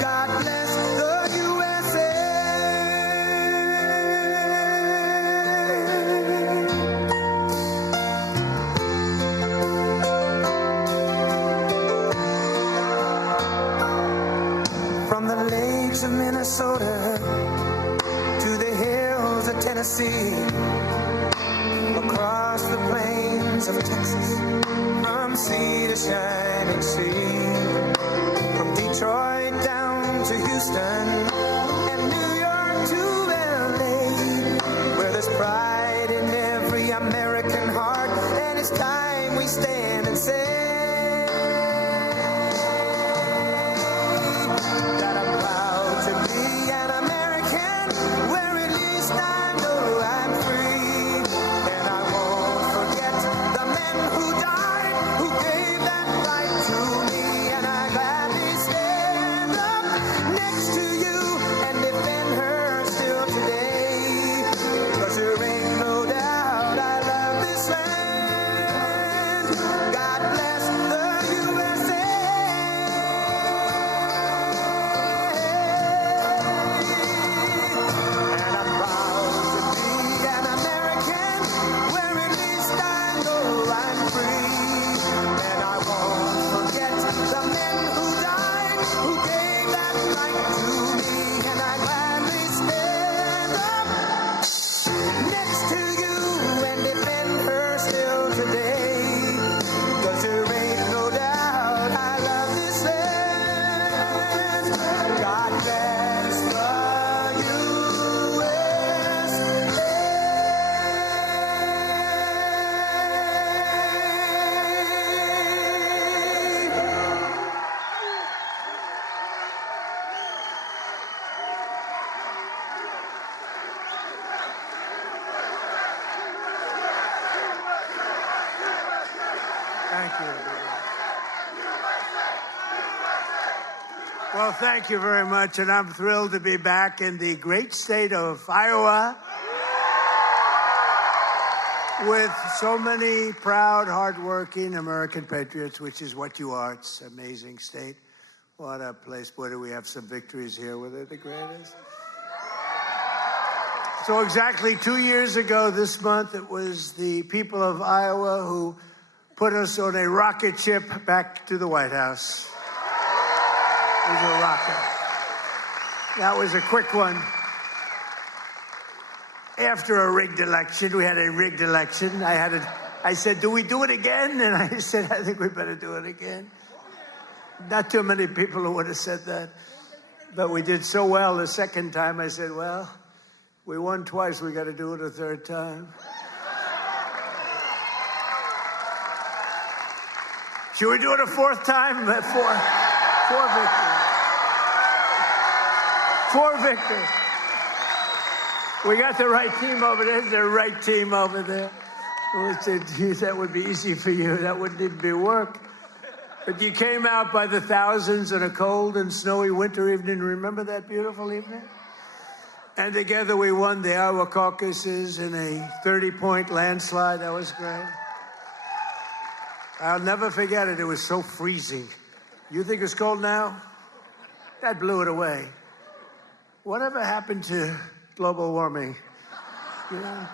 God bless the USA. Minnesota to the hills of Tennessee, across the plains of Texas, from sea to shining sea, from Detroit down to Houston and New York to LA, where there's pride in every American heart, and it's time we stand and say that I'm proud to be an American, where at least I know I'm free, and I won't forget the men who died, who gave that right to me, and I gladly stand up next to you and defend her still today, 'cause there ain't no doubt I love this land. God bless the USA. And I'm proud to be an American, where at least I know I'm free, and I won't forget the men who died, who gave that right to me, and I gladly stand up next to you and defend her still today, 'cause there ain't no doubt I love this land. God bless the USA. Thank you, everybody. Well, thank you very much, and I'm thrilled to be back in the great state of Iowa with so many proud, hardworking American patriots, which is what you are. It's an amazing state. What a place. Boy, do we have some victories here. Were they the greatest? So exactly 2 years ago this month, it was the people of Iowa who put us on a rocket ship back to the White House. It was a rocket. That was a quick one. After a rigged election, we had a rigged election. I said, do we do it again? And I said, I think we better do it again. Not too many people who would have said that. But we did so well the second time, I said, well, we won twice, we got to do it a third time. Should we do it a fourth time? Four victories. 4 victories. We got the right team over there. The right team over there. We said, geez, that would be easy for you. That wouldn't even be work. But you came out by the thousands on a cold and snowy winter evening. Remember that beautiful evening? And together we won the Iowa caucuses in a 30-point landslide. That was great. I'll never forget it. It was so freezing. You think it's cold now? That blew it away. Whatever happened to global warming? You know?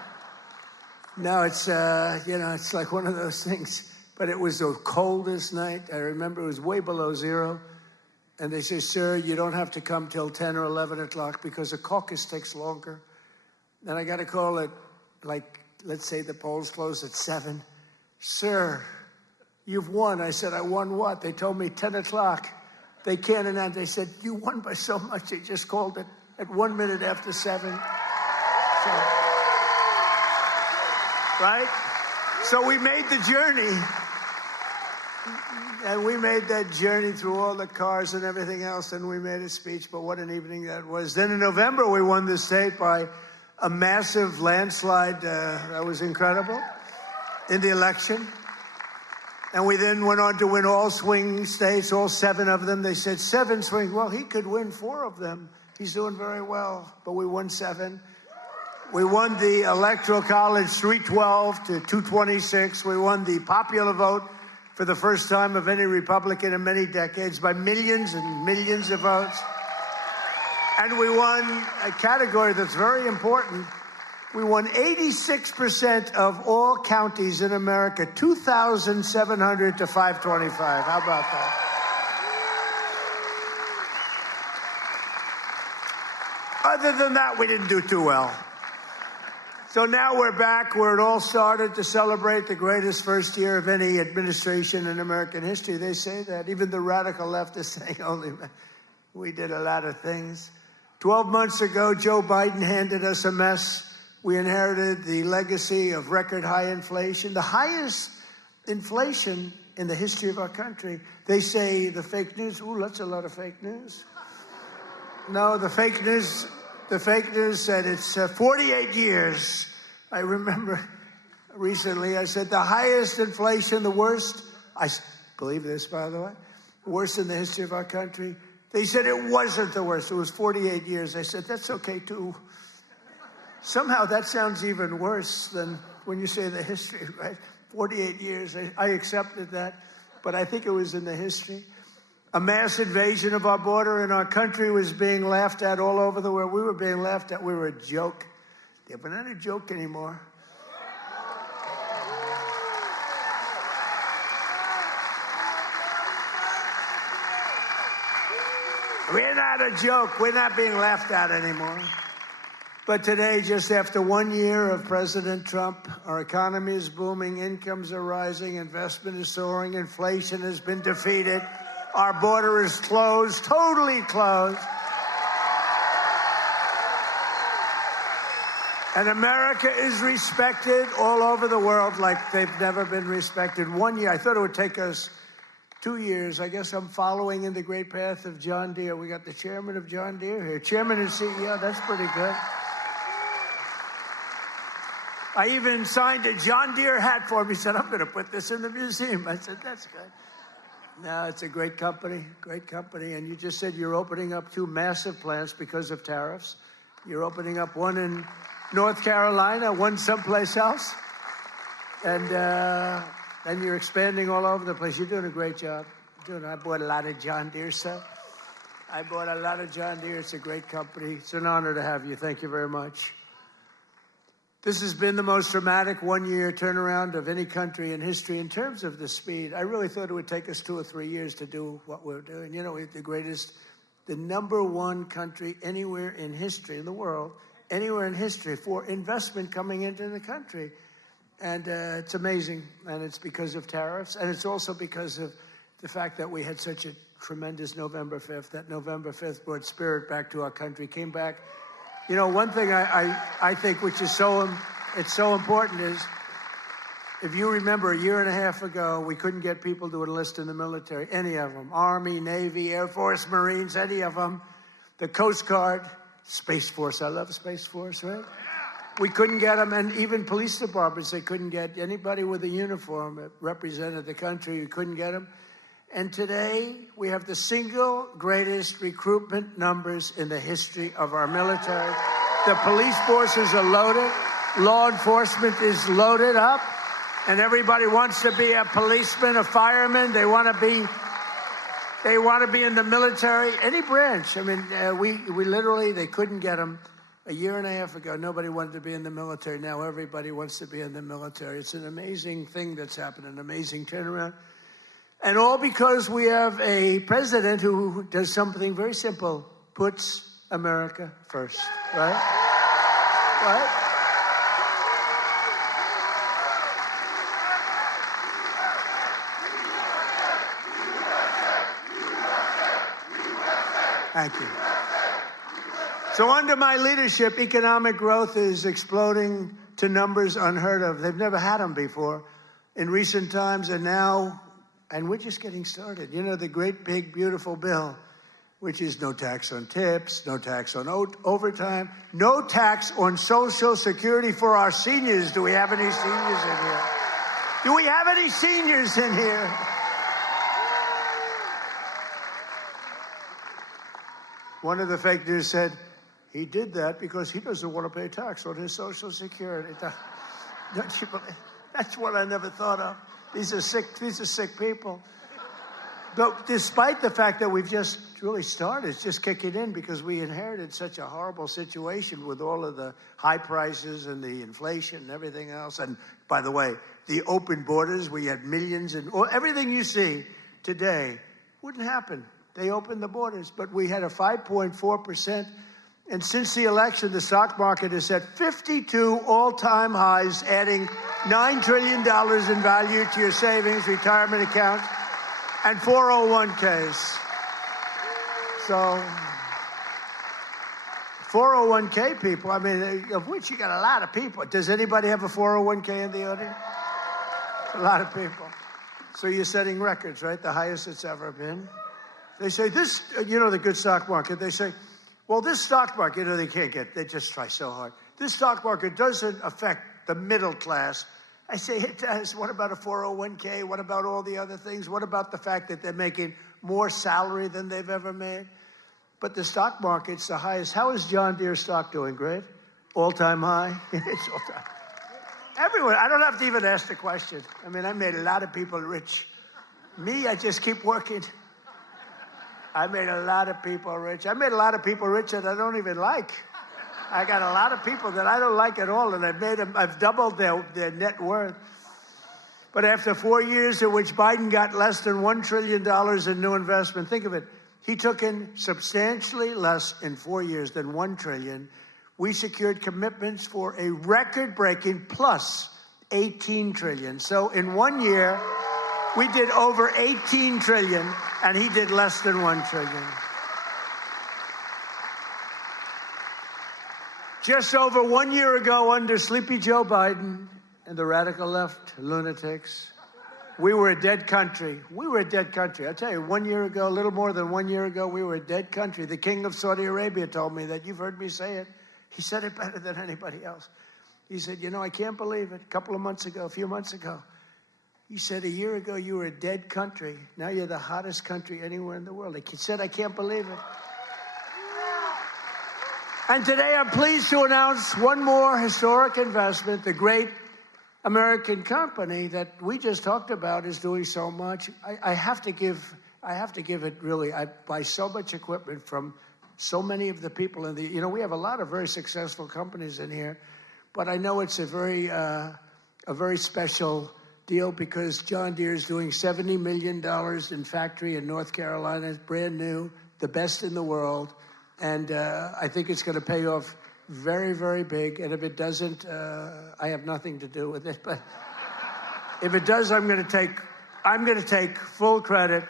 Now it's, it's like one of those things. But it was the coldest night. I remember it was way below zero. And they say, sir, you don't have to come till 10 or 11 o'clock because the caucus takes longer. And I got a call at, let's say the polls close at 7. Sir, you've won. I said, I won what? They told me 10 o'clock. They can't announce. They said, you won by so much. They just called it at 1 minute after 7. So, right? So we made the journey. And we made that journey through all the cars and everything else, and we made a speech, but what an evening that was. Then in November, we won the state by a massive landslide. That was incredible in the election. And we then went on to win all swing states, all 7 of them. They said 7 swing. Well, he could win 4 of them. He's doing very well, but we won 7. We won the Electoral College 312 to 226. We won the popular vote for the first time of any Republican in many decades by millions and millions of votes. And we won a category that's very important. We won 86% of all counties in America, 2,700 to 525. How about that? Other than that, we didn't do too well. So now we're back where it all started to celebrate the greatest first year of any administration in American history. They say that. Even the radical left is saying, holy man, we did a lot of things. 12 months ago, Joe Biden handed us a mess. We inherited the legacy of record high inflation, the highest inflation in the history of our country. They say the fake news, ooh, that's a lot of fake news. No, the fake news said it's 48 years. I remember recently I said the highest inflation, the worst, I believe this, by the way, worst in the history of our country. They said it wasn't the worst. It was 48 years. I said, that's okay, too. Somehow that sounds even worse than when you say the history, right? 48 years. I accepted that, but I think it was in the history. A mass invasion of our border in our country was being laughed at all over the world. We were being laughed at. We were a joke. Yeah, we're not a joke anymore. We're not a joke. We're not being laughed at anymore. But today, just after 1 year of President Trump, our economy is booming, incomes are rising, investment is soaring, inflation has been defeated. Our border is closed, totally closed. And America is respected all over the world like they've never been respected. 1 year, I thought it would take us 2 years. I guess I'm following in the great path of John Deere. We got the chairman of John Deere here. Chairman and CEO, that's pretty good. I even signed a John Deere hat for him. He said, I'm going to put this in the museum. I said, that's good. No, it's a great company. And you just said you're opening up 2 massive plants because of tariffs. You're opening up one in North Carolina, one someplace else. And you're expanding all over the place. You're doing a great job. I bought a lot of John Deere stuff. I bought a lot of John Deere. It's a great company. It's an honor to have you. Thank you very much. This has been the most dramatic 1 year turnaround of any country in history in terms of the speed. I really thought it would take us 2 or 3 years to do what we're doing. You know, we're the number 1 country anywhere in history in the world, anywhere in history for investment coming into the country. And it's amazing. And it's because of tariffs. And it's also because of the fact that we had such a tremendous November 5th. That November 5th brought spirit back to our country, came back. You know, one thing I think which is so important is, if you remember, 1.5 years ago, we couldn't get people to enlist in the military, any of them. Army, Navy, Air Force, Marines, any of them. The Coast Guard, Space Force. I love Space Force, right? We couldn't get them, and even police departments, they couldn't get anybody with a uniform that represented the country. We couldn't get them. And today, we have the single greatest recruitment numbers in the history of our military. The police forces are loaded. Law enforcement is loaded up. And everybody wants to be a policeman, a fireman. They want to be in the military, any branch. I mean, we literally, they couldn't get them. 1.5 years ago, nobody wanted to be in the military. Now everybody wants to be in the military. It's an amazing thing that's happened, an amazing turnaround. And all because we have a president who does something very simple, puts America first, right? Right? Thank you. So under my leadership, economic growth is exploding to numbers unheard of. They've never had them before in recent times, and now, and we're just getting started. You know, the great, big, beautiful bill, which is no tax on tips, no tax on overtime, no tax on Social Security for our seniors. Do we have any seniors in here? Do we have any seniors in here? One of the fake news said, he did that because he doesn't want to pay tax on his Social Security. That's what I never thought of. These are sick people. But despite the fact that we've just really started, it's just kicking in because we inherited such a horrible situation with all of the high prices and the inflation and everything else. And by the way, the open borders, we had millions and everything you see today wouldn't happen. They opened the borders, but we had a 5.4% And since the election, the stock market has set 52 all-time highs, adding $9 trillion in value to your savings, retirement accounts, and 401ks. So 401k people, I mean, of which you got a lot of people. Does anybody have a 401k in the audience? A lot of people. So you're setting records, right? The highest it's ever been. They say this, the good stock market, they say, well, this stock market, they can't get, they just try so hard. This stock market doesn't affect the middle class. I say it does. What about a 401k? What about all the other things? What about the fact that they're making more salary than they've ever made? But the stock market's the highest. How is John Deere stock doing, Greg? All-time high? It's all-time. Everyone, I don't have to even ask the question. I mean, I made a lot of people rich. Me, I just keep working. I made a lot of people rich. I made a lot of people rich that I don't even like. I got a lot of people that I don't like at all, and I've doubled their net worth. But after 4 years in which Biden got less than $1 trillion in new investment, think of it. He took in substantially less in 4 years than $1 trillion. We secured commitments for a record-breaking plus $18 trillion. So in 1 year, we did over $18 trillion, and he did less than $1 trillion. Just over 1 year ago, under Sleepy Joe Biden and the radical left lunatics, we were a dead country. We were a dead country. I'll tell you, 1 year ago, a little more than 1 year ago, we were a dead country. The king of Saudi Arabia told me that. You've heard me say it. He said it better than anybody else. He said, I can't believe it. A few months ago, he said, a year ago, you were a dead country. Now you're the hottest country anywhere in the world. He said, I can't believe it. And today I'm pleased to announce one more historic investment. The great American company that we just talked about is doing so much. I have to give it really. I buy so much equipment from so many of the people in the, we have a lot of very successful companies in here, but I know it's a very special deal because John Deere is doing $70 million in factory in North Carolina. It's brand new, the best in the world. And I think it's going to pay off very, very big. And if it doesn't, I have nothing to do with it. But if it does, I'm going to take full credit.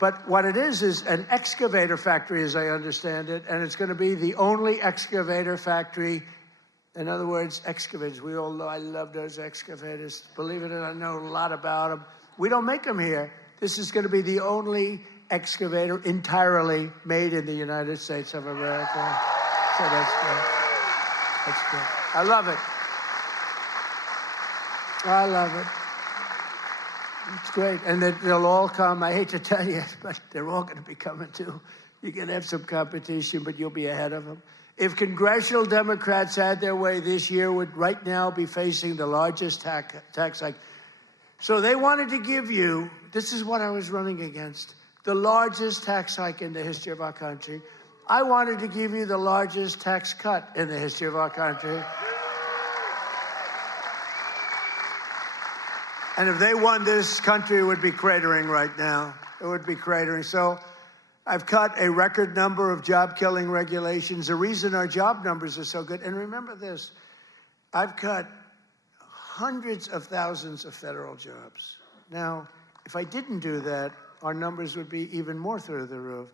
But what it is an excavator factory, as I understand it, and it's going to be the only excavator factory. In other words, excavators. We all know I love those excavators. Believe it or not, I know a lot about them. We don't make them here. This is going to be the only excavator entirely made in the United States of America. So that's good. That's good. I love it. I love it. It's great. And they'll all come. I hate to tell you, but they're all going to be coming too. You're going to have some competition, but you'll be ahead of them. If congressional Democrats had their way this year, would right now be facing the largest tax hike. So they wanted to give you, this is what I was running against, the largest tax hike in the history of our country. I wanted to give you the largest tax cut in the history of our country. And if they won, this country would be cratering right now. It would be cratering. So I've cut a record number of job-killing regulations. The reason our job numbers are so good, and remember this, I've cut hundreds of thousands of federal jobs. Now, if I didn't do that, our numbers would be even more through the roof.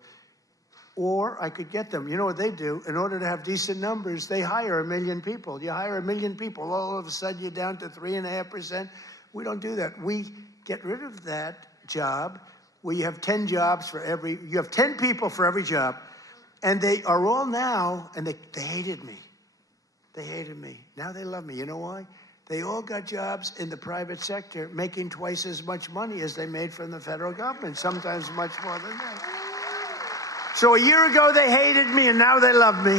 Or I could get them. You know what they do? In order to have decent numbers, they hire 1 million people. You hire 1 million people, all of a sudden you're down to 3.5%. We don't do that. We get rid of that job where you have 10 jobs for you have 10 people for every job. And they are all now, and they hated me. They hated me. Now they love me. You know why? They all got jobs in the private sector making twice as much money as they made from the federal government, sometimes much more than that. So a year ago, they hated me, and now they love me.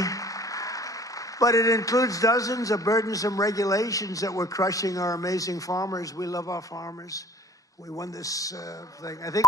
But it includes dozens of burdensome regulations that were crushing our amazing farmers. We love our farmers. We won this thing. I think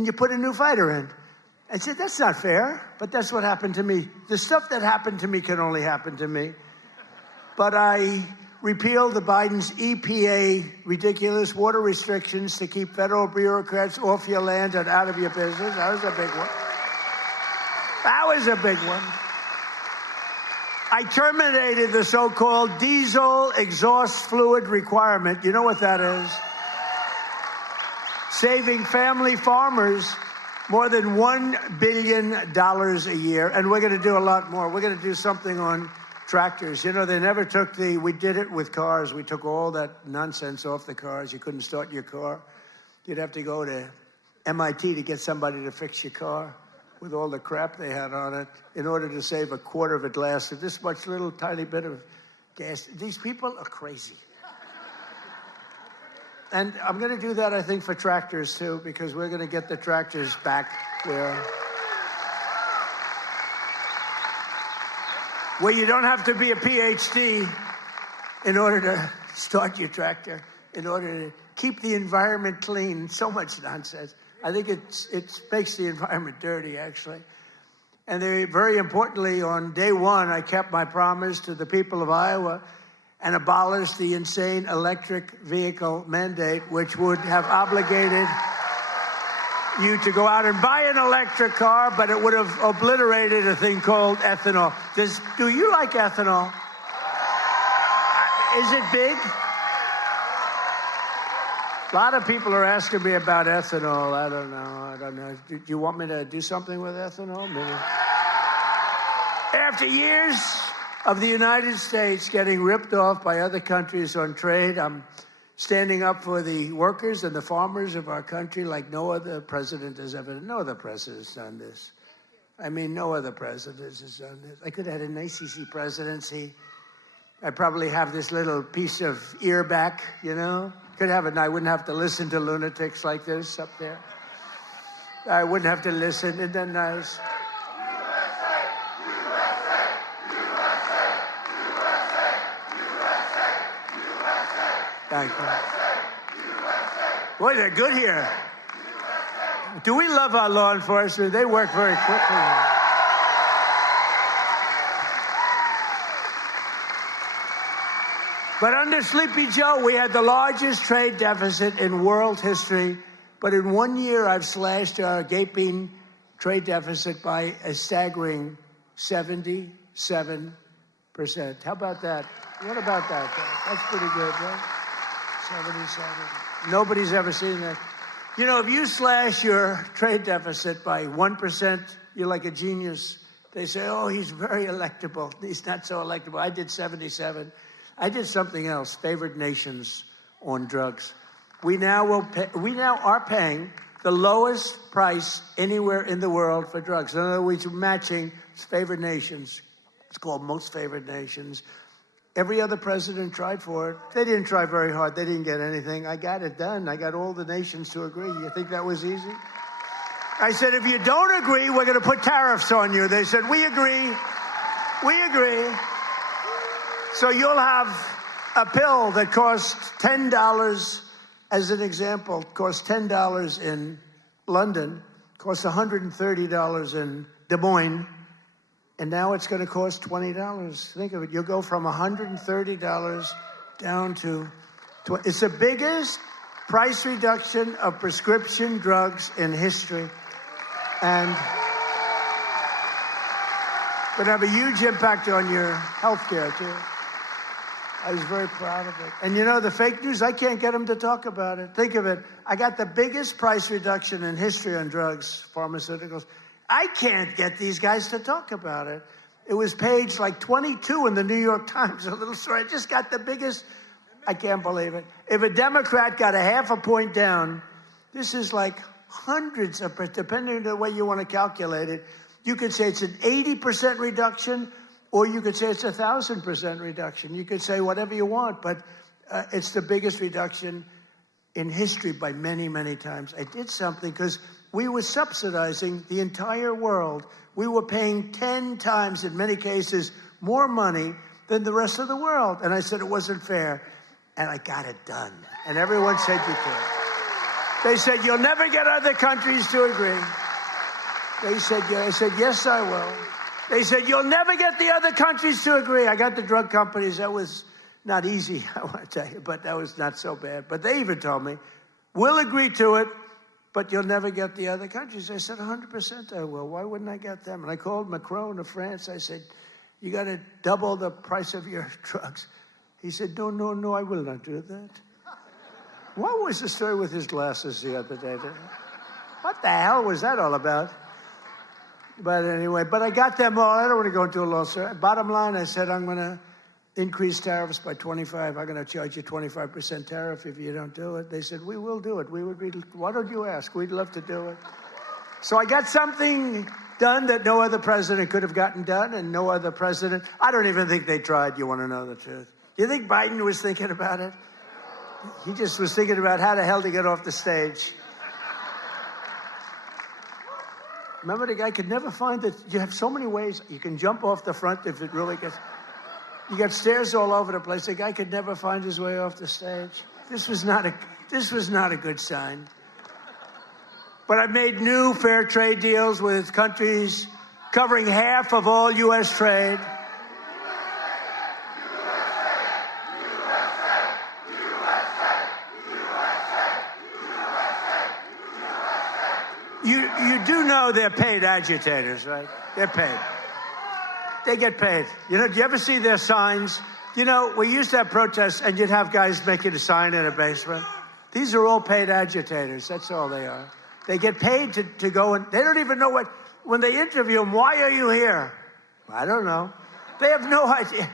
and you put a new fighter in. I said, that's not fair, but that's what happened to me. The stuff that happened to me can only happen to me. But I repealed the Biden's EPA ridiculous water restrictions to keep federal bureaucrats off your land and out of your business. That was a big one. That was a big one. I terminated the so-called diesel exhaust fluid requirement. You know what that is? Saving family farmers more than $1 billion a year. And we're going to do a lot more. We're going to do something on tractors. You know, they never took we did it with cars. We took all that nonsense off the cars. You couldn't start your car. You'd have to go to MIT to get somebody to fix your car with all the crap they had on it in order to save a quarter of a glass of this much little tiny bit of gas. These people are crazy. And I'm going to do that, I think, for tractors, too, because we're going to get the tractors back where you don't have to be a PhD in order to start your tractor, in order to keep the environment clean. So much nonsense. I think it makes the environment dirty, actually. And very importantly, on day one, I kept my promise to the people of Iowa and abolished the insane electric vehicle mandate, which would have obligated you to go out and buy an electric car, but it would have obliterated a thing called ethanol. Do you like ethanol? Is it big? A lot of people are asking me about ethanol. I don't know. Do you want me to do something with ethanol? Maybe. After years of the United States getting ripped off by other countries on trade, I'm standing up for the workers and the farmers of our country like no other president has ever. No other president's done this. I mean, no other president has done this. I could have had an ACC presidency. I'd probably have this little piece of ear back, you know? Could have it, and I wouldn't have to listen to lunatics like this up there. I wouldn't have to listen. Isn't that nice? Thank you. Boy, they're good here. Do we love our law enforcement? They work very quickly. But under Sleepy Joe, we had the largest trade deficit in world history. But in 1 year, I've slashed our gaping trade deficit by a staggering 77%. How about that? What about that? That's pretty good, right? 77. Nobody's ever seen that. You know, if you slash your trade deficit by 1%, you're like a genius. They say, oh, he's very electable. He's not so electable. I did 77. I did something else, favored nations on drugs. We now are paying the lowest price anywhere in the world for drugs. In other words, we're matching favored nations. It's called most favored nations. Every other president tried for it. They didn't try very hard. They didn't get anything. I got it done. I got all the nations to agree. You think that was easy? I said, if you don't agree, we're going to put tariffs on you. They said, we agree. We agree. So you'll have a pill that costs $10, as an example, costs $10 in London, costs $130 in Des Moines, and now it's going to cost $20. Think of it. You'll go from $130 down to $20. It's the biggest price reduction of prescription drugs in history. And going to have a huge impact on your health care, too. I was very proud of it. And you know, the fake news, I can't get them to talk about it. Think of it. I got the biggest price reduction in history on drugs, pharmaceuticals. I can't get these guys to talk about it. It was page like 22 in the New York Times, a little story. I just got the biggest. I can't believe it. If a Democrat got a half a point down, this is like hundreds of, depending on the way you want to calculate it, you could say it's an 80% reduction, or you could say it's 1,000% reduction. You could say whatever you want, but it's the biggest reduction in history by many, many times. I did something because we were subsidizing the entire world. We were paying 10 times, in many cases, more money than the rest of the world. And I said it wasn't fair. And I got it done. And everyone said you could. They said, you'll never get other countries to agree. They said, yeah. I said, yes, I will. They said, you'll never get the other countries to agree. I got the drug companies. That was not easy, I want to tell you, but that was not so bad. But they even told me, we'll agree to it, but you'll never get the other countries. I said, 100% I will. Why wouldn't I get them? And I called Macron of France. I said, you got to double the price of your drugs. He said, no, I will not do that. What was the story with his glasses the other day? What the hell was that all about? But anyway, but I got them all. I don't want to go into a long story. Bottom line, I said, I'm going to increase tariffs by 25. I'm going to charge you 25% tariff if you don't do it. They said, we will do it. Why don't you ask? We'd love to do it. So I got something done that no other president could have gotten done, and no other president. I don't even think they tried. You want to know the truth? You think Biden was thinking about it? He just was thinking about how the hell to get off the stage. Remember, the guy could never find that. You have so many ways. You can jump off the front if it really gets. You got stairs all over the place. The guy could never find his way off the stage. This was not a good sign. But I made new fair trade deals with countries covering half of all U.S. trade. You do know they're paid agitators, right? They're paid. They get paid. You know, do you ever see their signs? You know, we used to have protests, and you'd have guys making a sign in a basement. These are all paid agitators. That's all they are. They get paid to go, and they don't even know what, when they interview them, why are you here? I don't know. They have no idea.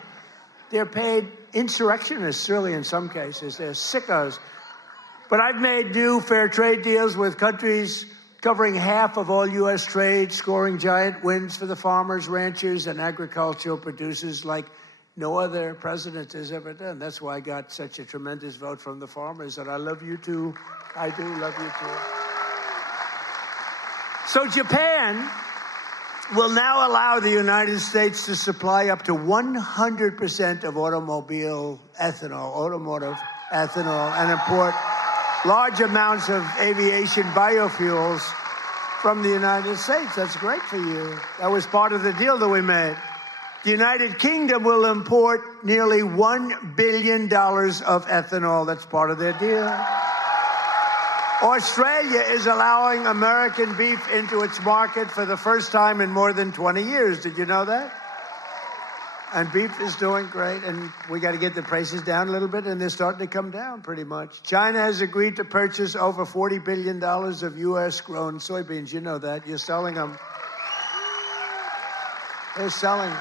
They're paid insurrectionists, really, in some cases. They're sickos. But I've made new fair trade deals with countries covering half of all U.S. trade, scoring giant wins for the farmers, ranchers, and agricultural producers like no other president has ever done. That's why I got such a tremendous vote from the farmers, and I love you too. I do love you too. So Japan will now allow the United States to supply up to 100% of automotive ethanol, and import large amounts of aviation biofuels from the United States. That's great for you. That was part of the deal that we made. The United Kingdom will import nearly $1 billion of ethanol. That's part of their deal. Australia is allowing American beef into its market for the first time in more than 20 years. Did you know that? And beef is doing great, and we got to get the prices down a little bit, and they're starting to come down pretty much. China has agreed to purchase over $40 billion of U.S.-grown soybeans. You know that. You're selling them. They're selling them.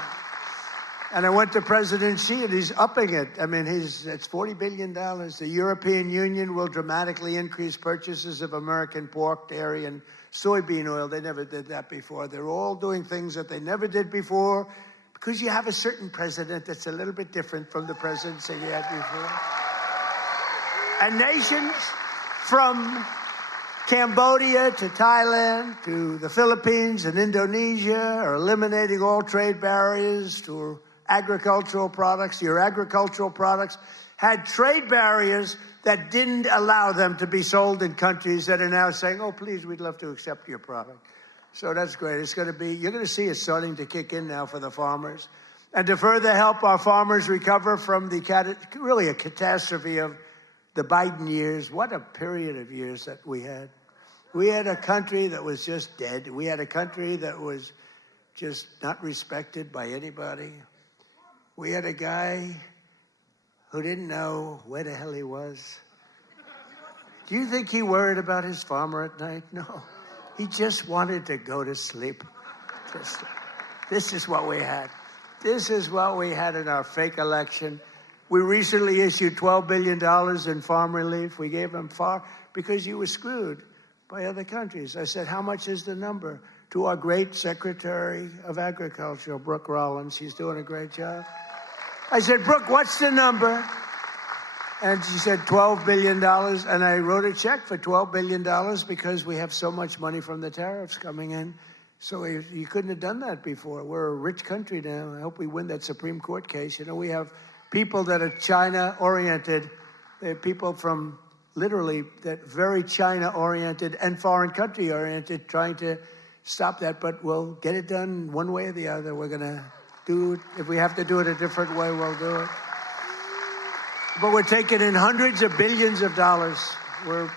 And I went to President Xi, and he's upping it. I mean, it's $40 billion. The European Union will dramatically increase purchases of American pork, dairy, and soybean oil. They never did that before. They're all doing things that they never did before, because you have a certain president that's a little bit different from the presidents that you had before. And nations from Cambodia to Thailand to the Philippines and Indonesia are eliminating all trade barriers to agricultural products. Your agricultural products had trade barriers that didn't allow them to be sold in countries that are now saying, oh, please, we'd love to accept your product. So that's great. It's going to be, you're going to see it starting to kick in now for the farmers. And to further help our farmers recover from really a catastrophe of the Biden years, what a period of years that we had. We had a country that was just dead. We had a country that was just not respected by anybody. We had a guy who didn't know where the hell he was. Do you think he worried about his farmer at night? No. He just wanted to go to sleep. This is what we had. This is what we had in our fake election. We recently issued $12 billion in farm relief. We gave them because you were screwed by other countries. I said, how much is the number? To our great Secretary of Agriculture, Brooke Rollins. She's doing a great job. I said, Brooke, what's the number? And she said $12 billion. And I wrote a check for $12 billion because we have so much money from the tariffs coming in. So you couldn't have done that before. We're a rich country now. I hope we win that Supreme Court case. You know, we have people that are China-oriented. They have people from literally that very China-oriented and foreign country-oriented, trying to stop that. But we'll get it done one way or the other. We're going to do it. If we have to do it a different way, we'll do it. But we're taking in hundreds of billions of dollars. We're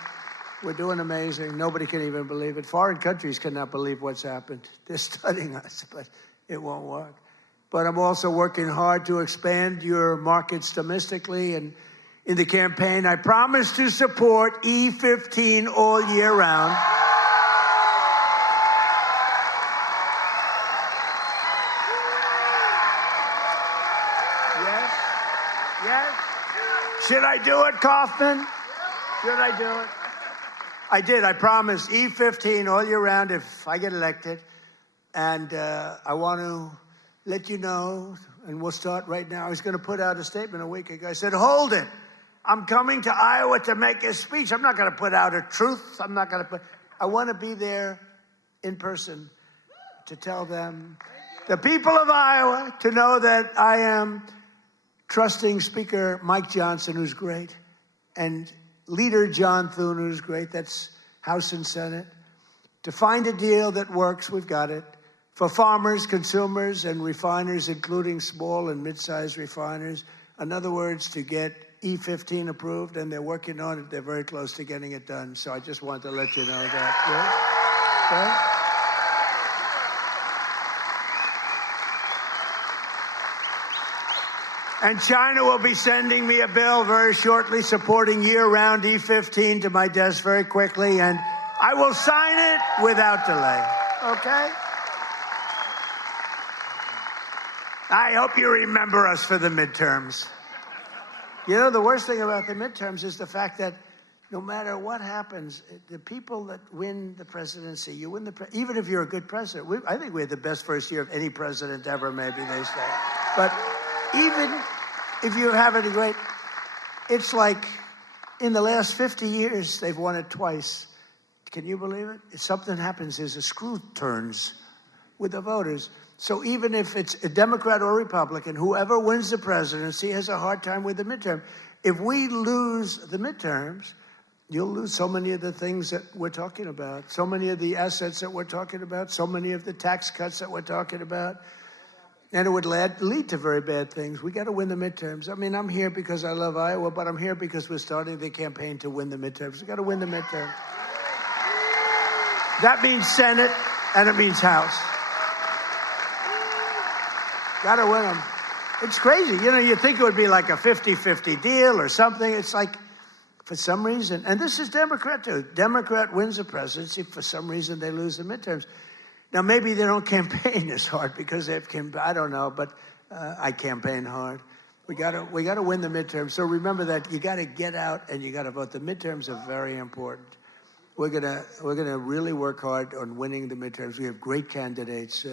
doing amazing. Nobody can even believe it. Foreign countries cannot believe what's happened. They're studying us, but it won't work. But I'm also working hard to expand your markets domestically. And in the campaign, I promise to support E15 all year round. Yes? Yes? Should I do it, Kaufman? Should I do it? I did. I promised E15 all year round if I get elected. And I want to let you know, and we'll start right now. I was going to put out a statement a week ago. I said, hold it. I'm coming to Iowa to make a speech. I'm not going to put out a truth. I want to be there in person to tell them, the people of Iowa, to know that I am trusting Speaker Mike Johnson, who's great, and Leader John Thune, who's great. That's House and Senate. To find a deal that works, we've got it. For farmers, consumers, and refiners, including small and mid-sized refiners. In other words, to get E15 approved, and they're working on it. They're very close to getting it done. So I just wanted to let you know that. Yeah? And China will be sending me a bill very shortly supporting year-round E15 to my desk very quickly, and I will sign it without delay. Okay? I hope you remember us for the midterms. You know, the worst thing about the midterms is the fact that no matter what happens, the people that win the presidency, you win even if you're a good president. I think we had the best first year of any president ever, maybe they say. But even if you have any great, it's like in the last 50 years, they've won it twice. Can you believe it? If something happens, there's a screw turns with the voters. So even if it's a Democrat or Republican, whoever wins the presidency has a hard time with the midterm. If we lose the midterms, you'll lose so many of the things that we're talking about, so many of the assets that we're talking about, so many of the tax cuts that we're talking about. And it would lead to very bad things. We got to win the midterms. I mean, I'm here because I love Iowa, but I'm here because we're starting the campaign to win the midterms. We got to win the midterms. That means Senate, and it means House. Got to win them. It's crazy. You know, you think it would be like a 50-50 deal or something. It's like, for some reason, and this is Democrat too. Democrat wins the presidency. For some reason, they lose the midterms. Now, maybe they don't campaign as hard because they've I don't know, but I campaign hard. We got to win the midterms. So remember that you got to get out and you got to vote. The midterms are very important. We're gonna really work hard on winning the midterms. We have great candidates.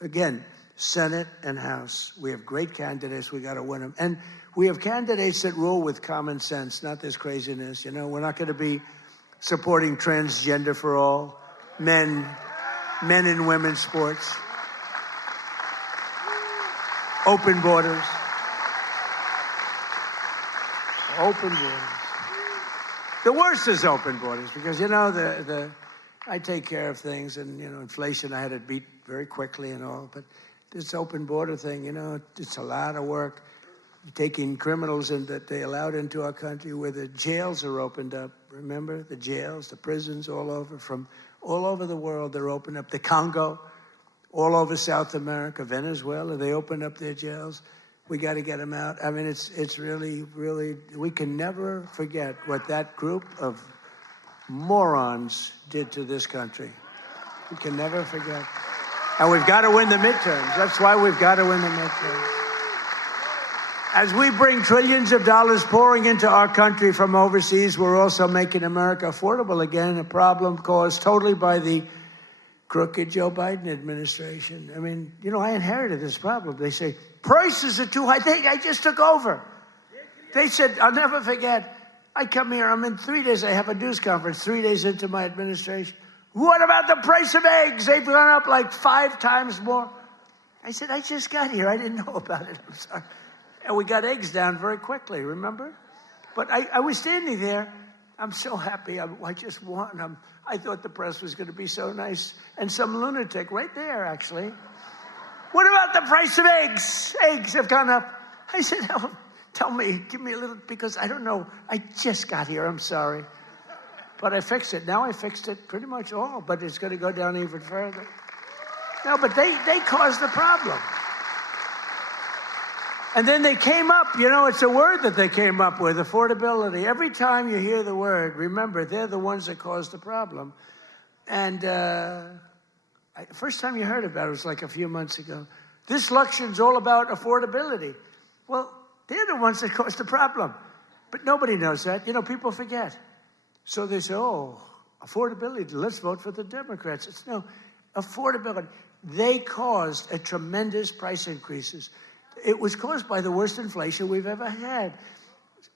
Again, Senate and House. We have great candidates. We got to win them. And we have candidates that rule with common sense, not this craziness. You know, we're not going to be supporting transgender for all, men and women's sports, open borders. Open borders. The worst is open borders because, you know, I take care of things and, you know, inflation I had to beat very quickly and all, but this open border thing, you know, it's a lot of work. Taking criminals that they allowed into our country where the jails are opened up. Remember the jails, the prisons all over, from all over the world, they're opened up. The Congo, all over South America, Venezuela, they opened up their jails. We got to get them out. I mean, it's really, really, we can never forget what that group of morons did to this country. We can never forget. And we've got to win the midterms. That's why we've got to win the midterms. As we bring trillions of dollars pouring into our country from overseas, we're also making America affordable again, a problem caused totally by the crooked Joe Biden administration. I mean, you know, I inherited this problem. They say, prices are too high. I just took over. They said, I'll never forget, I come here, I'm in 3 days, I have a news conference 3 days into my administration. What about the price of eggs? They've gone up like 5 times more. I said, I just got here. I didn't know about it. I'm sorry. And we got eggs down very quickly, remember? But I was standing there. I'm so happy. I just won. I thought the press was going to be so nice. And some lunatic right there, actually. What about the price of eggs? Eggs have gone up. I said, oh, tell me, give me a little, because I don't know. I just got here. I'm sorry. But I fixed it. Now I fixed it pretty much all, but it's going to go down even further. No, but they caused the problem. And then they came up, it's a word that they came up with, affordability. Every time you hear the word, remember, they're the ones that caused the problem. And first time you heard about it was like a few months ago. This election's all about affordability. Well, they're the ones that caused the problem. But nobody knows that. People forget. So they say, oh, affordability, let's vote for the Democrats. It's no, affordability. They caused a tremendous price increases. It was caused by the worst inflation we've ever had.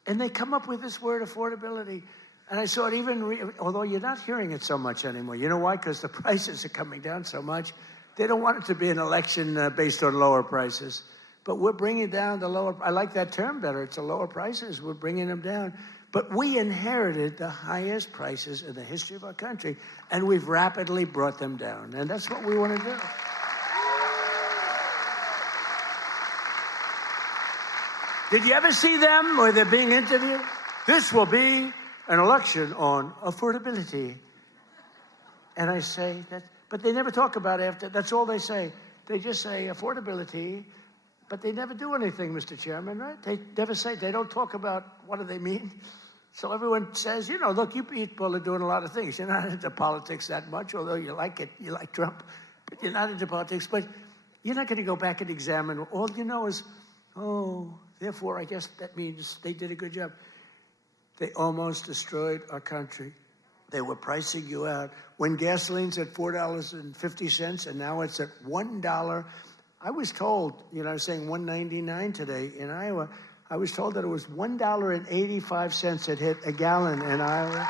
And they come up with this word, affordability. And I saw it although you're not hearing it so much anymore. You know why? Because the prices are coming down so much. They don't want it to be an election based on lower prices. But we're bringing down the lower, I like that term better. It's the lower prices. We're bringing them down. But we inherited the highest prices in the history of our country, and we've rapidly brought them down. And that's what we want to do. Did you ever see them where they're being interviewed? This will be an election on affordability. And I say that, but they never talk about it after. That's all they say. They just say affordability, but they never do anything, Mr. Chairman, right? They never say, they don't talk about what do they mean. So everyone says, look, you people are doing a lot of things. You're not into politics that much, although you like it. You like Trump, but you're not into politics. But you're not going to go back and examine. All you know is, therefore, I guess that means they did a good job. They almost destroyed our country. They were pricing you out. When gasoline's at $4.50 and now it's at $1, I was told, I was saying $1.99 today in Iowa. I was told that it was $1.85 it hit a gallon in Iowa.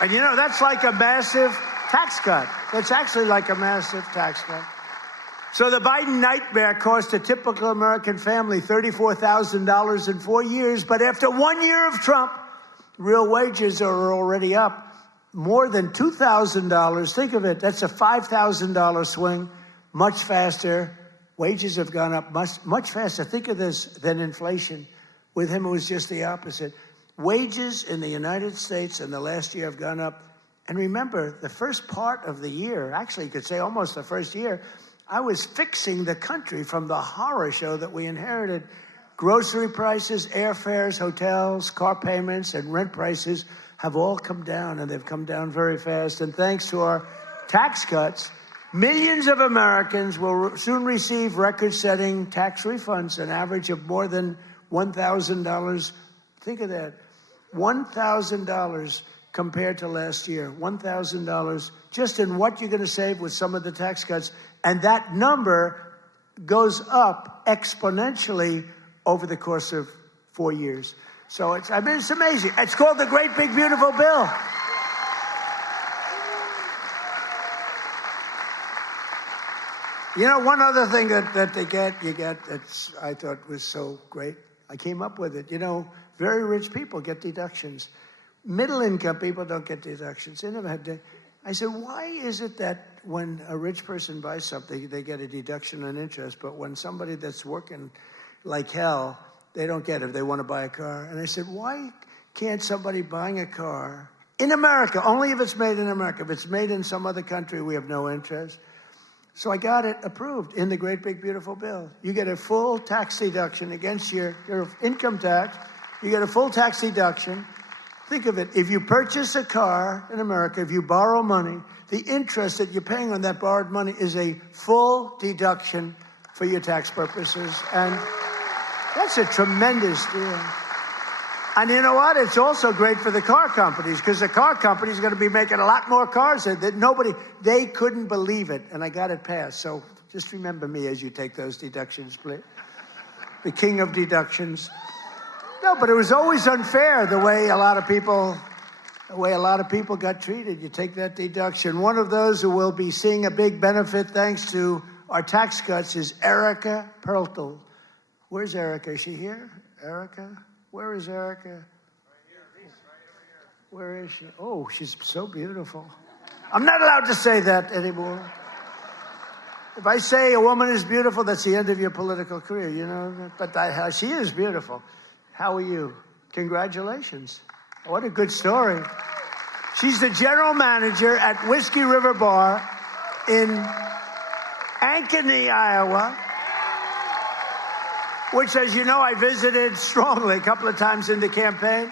And that's like a massive tax cut. That's actually like a massive tax cut. So the Biden nightmare cost a typical American family $34,000 in 4 years. But after 1 year of Trump, real wages are already up more than $2,000. Think of it. That's a $5,000 swing, much faster. Wages have gone up much faster. Think of this than inflation. With him, it was just the opposite. Wages in the United States in the last year have gone up. And remember, the first part of the year, actually you could say almost the first year, I was fixing the country from the horror show that we inherited. Grocery prices, airfares, hotels, car payments, and rent prices have all come down, and they've come down very fast. And thanks to our tax cuts, millions of Americans will soon receive record-setting tax refunds, an average of more than $1,000. Think of that, $1,000 compared to last year, $1,000 just in what you're going to save with some of the tax cuts. And that number goes up exponentially over the course of 4 years. So it's amazing. It's called the Great Big Beautiful Bill. One other thing that you get that's I thought was so great. I came up with it. Very rich people get deductions. Middle-income people don't get deductions. They never had to. I said, why is it that when a rich person buys something, they get a deduction on interest, but when somebody that's working like hell, they don't get it if they want to buy a car? And I said, why can't somebody buying a car in America, only if it's made in America, if it's made in some other country, we have no interest? So I got it approved in the Great Big Beautiful Bill. You get a full tax deduction against your income tax. You get a full tax deduction. Think of it. If you purchase a car in America, if you borrow money, the interest that you're paying on that borrowed money is a full deduction for your tax purposes. And that's a tremendous deal. And you know what? It's also great for the car companies, because the car companies are going to be making a lot more cars that they couldn't believe it. And I got it passed. So just remember me as you take those deductions, please. The king of deductions. No, but it was always unfair the way a lot of people got treated. You take that deduction. One of those who will be seeing a big benefit thanks to our tax cuts is Erica Perltel. Where's Erica? Is she here? Erica? Where is Erica? Right here. Where is she? Oh, she's so beautiful. I'm not allowed to say that anymore. If I say a woman is beautiful, that's the end of your political career, you know. But she is beautiful. How are you? Congratulations. What a good story. She's the general manager at Whiskey River Bar in Ankeny, Iowa, which, as you know, I visited strongly a couple of times in the campaign.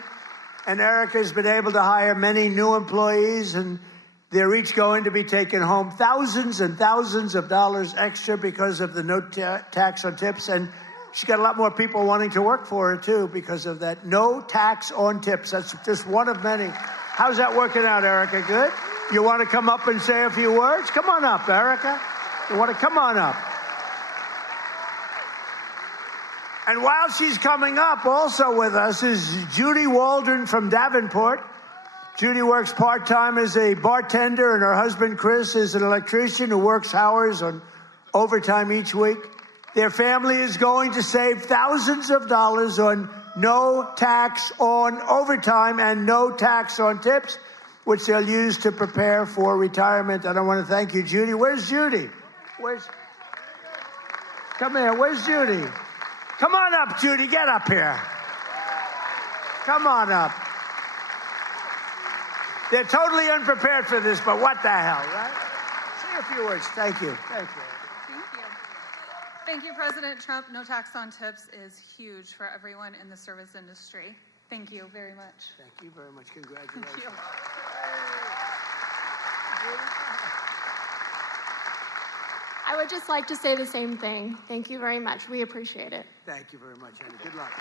And Erica's been able to hire many new employees, and they're each going to be taking home thousands and thousands of dollars extra because of the no tax on tips. And she's got a lot more people wanting to work for her, too, because of that no tax on tips. That's just one of many. How's that working out, Erica? Good? You want to come up and say a few words? Come on up, Erica. You want to come on up? And while she's coming up, also with us is Judy Waldron from Davenport. Judy works part-time as a bartender, and her husband, Chris, is an electrician who works hours on overtime each week. Their family is going to save thousands of dollars on no tax on overtime and no tax on tips, which they'll use to prepare for retirement. And I want to thank you, Judy. Where's Judy? Come here. Where's Judy? Come on up, Judy. Get up here. Come on up. They're totally unprepared for this, but what the hell, right? Say a few words. Thank you. Thank you. Thank you. Thank you, President Trump. No tax on tips is huge for everyone in the service industry. Thank you very much. Thank you very much. Congratulations. Thank you. I would just like to say the same thing. Thank you very much. We appreciate it. Thank you very much, Andy. Good luck.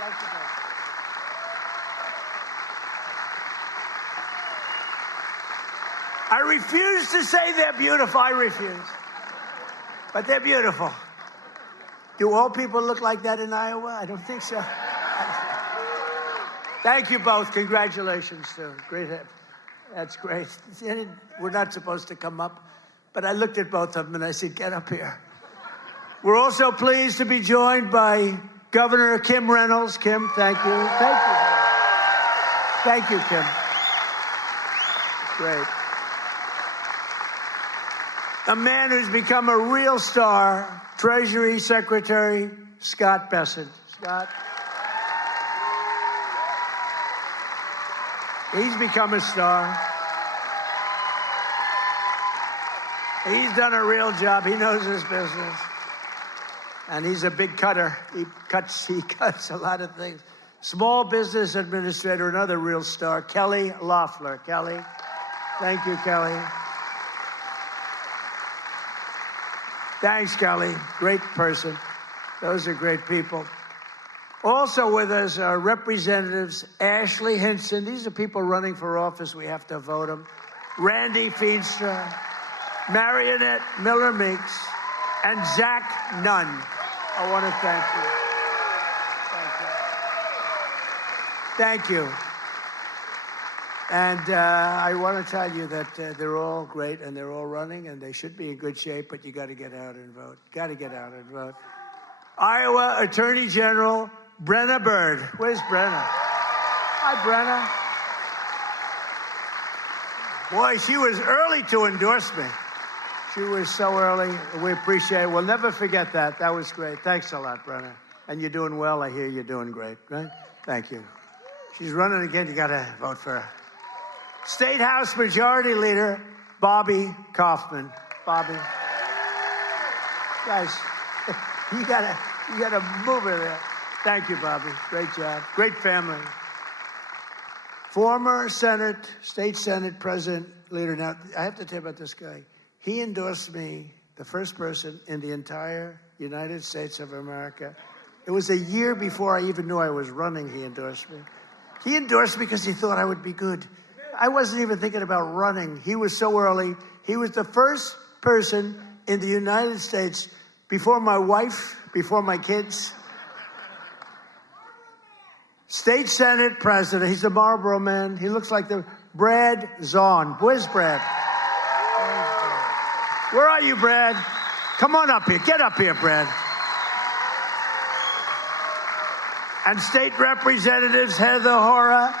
Thank you, guys. I refuse to say they're beautiful. I refuse. But they're beautiful. Do all people look like that in Iowa? I don't think so. Thank you both. Congratulations, too. Great. That's great. We're not supposed to come up, but I looked at both of them and I said, get up here. We're also pleased to be joined by Governor Kim Reynolds. Kim, thank you. Thank you. Thank you, Kim. Great. A man who's become a real star, Treasury Secretary Scott Bessent. Scott. He's become a star. He's done a real job. He knows his business. And he's a big cutter. He cuts a lot of things. Small business administrator, another real star, Kelly Loeffler. Kelly. Thank you, Kelly. Thanks, Kelly. Great person. Those are great people. Also with us are Representatives Ashley Hinson. These are people running for office. We have to vote them. Randy Feenstra, Marionette Miller Meeks, and Zack Nunn. I want to thank you. Thank you. Thank you. And I want to tell you that they're all great and they're all running and they should be in good shape, but you got to get out and vote. Got to get out and vote. Iowa Attorney General Brenna Bird. Where's Brenna? Hi, Brenna. Boy, she was early to endorse me. She was so early. We appreciate it. We'll never forget that. That was great. Thanks a lot, Brenna. And you're doing well. I hear you're doing great, right? Thank you. She's running again. You got to vote for her. State House Majority Leader Bobby Kaufman. Bobby. Guys, you gotta move her there. Thank you, Bobby. Great job. Great family. Former State Senate President Leader. Now, I have to tell you about this guy. He endorsed me, the first person in the entire United States of America. It was a year before I even knew I was running, he endorsed me. He endorsed me because he thought I would be good. I wasn't even thinking about running. He was so early. He was the first person in the United States, before my wife, before my kids. State Senate President. He's a Marlboro man. He looks like the Brad Zahn. Where's Brad? Where are you, Brad? Come on up here. Get up here, Brad. And state representatives Heather Hora,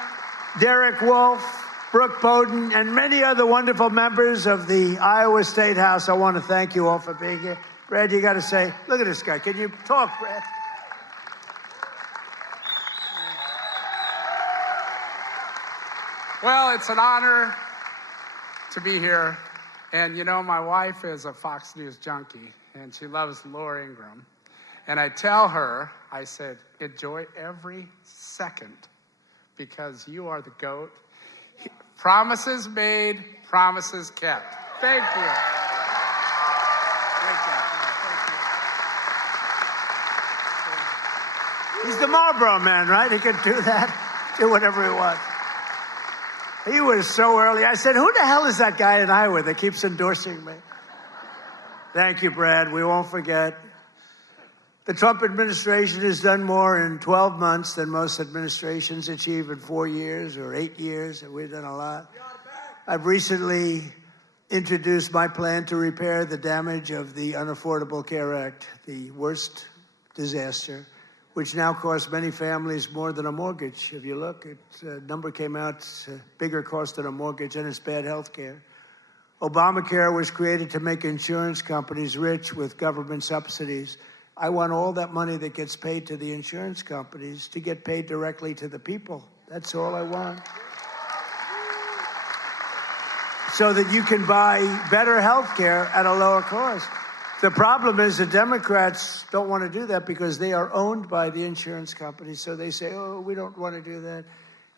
Derek Wolf, Brooke Bowden, and many other wonderful members of the Iowa State House. I want to thank you all for being here. Brad, you got to say, look at this guy. Can you talk, Brad? Well, it's an honor to be here. And you know, my wife is a Fox News junkie, and she loves Laura Ingraham. And I tell her, I said, enjoy every second because you are the GOAT. Promises made, promises kept. Thank you. Great job. He's the Marlboro man, right? He can do that, do whatever he wants. He was so early. I said, who the hell is that guy in Iowa that keeps endorsing me? Thank you, Brad. We won't forget. The Trump administration has done more in 12 months than most administrations achieve in 4 years or 8 years, and we've done a lot. I've recently introduced my plan to repair the damage of the Unaffordable Care Act, the worst disaster, which now costs many families more than a mortgage. If you look, a number came out, it's a bigger cost than a mortgage, and it's bad health care. Obamacare was created to make insurance companies rich with government subsidies. I want all that money that gets paid to the insurance companies to get paid directly to the people. That's all I want. So that you can buy better health care at a lower cost. The problem is the Democrats don't want to do that because they are owned by the insurance companies. So they say, oh, we don't want to do that.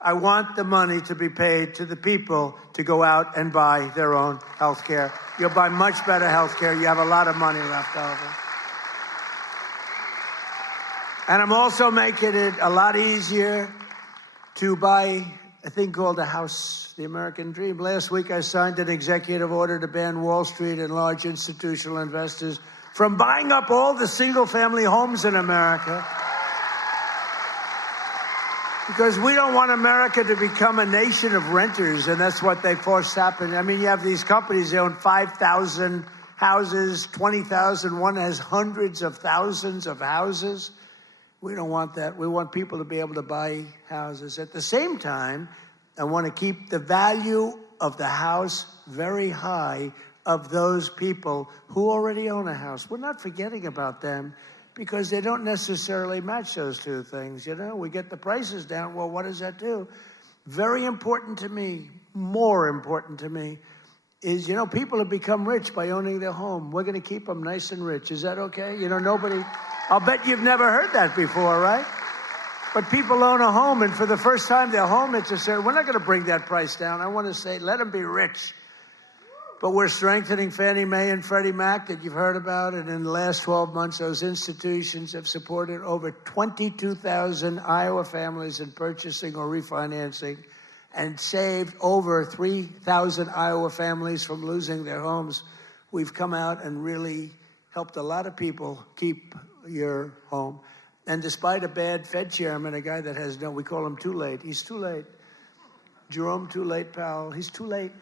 I want the money to be paid to the people to go out and buy their own health care. You'll buy much better health care. You have a lot of money left over. And I'm also making it a lot easier to buy a thing called a house, the American dream. Last week, I signed an executive order to ban Wall Street and large institutional investors from buying up all the single-family homes in America. Because we don't want America to become a nation of renters, and that's what they force happen. I mean, you have these companies, they own 5,000 houses, 20,000. One has hundreds of thousands of houses. We don't want that. We want people to be able to buy houses. At the same time, I want to keep the value of the house very high of those people who already own a house. We're not forgetting about them because they don't necessarily match those two things. You know, we get the prices down. Well, what does that do? Very important to me, more important to me, is, you know, people have become rich by owning their home. We're going to keep them nice and rich. Is that okay? You know, nobody... I'll bet you've never heard that before, right? But people own a home, and for the first time, their home, it's a certain, we're not going to bring that price down. I want to say, let them be rich. But we're strengthening Fannie Mae and Freddie Mac that you've heard about, and in the last 12 months, those institutions have supported over 22,000 Iowa families in purchasing or refinancing and saved over 3,000 Iowa families from losing their homes. We've come out and really helped a lot of people keep your home. And despite a bad Fed chairman, a guy that has no, we call him too late. He's too late. Jerome Too Late Powell, he's too late.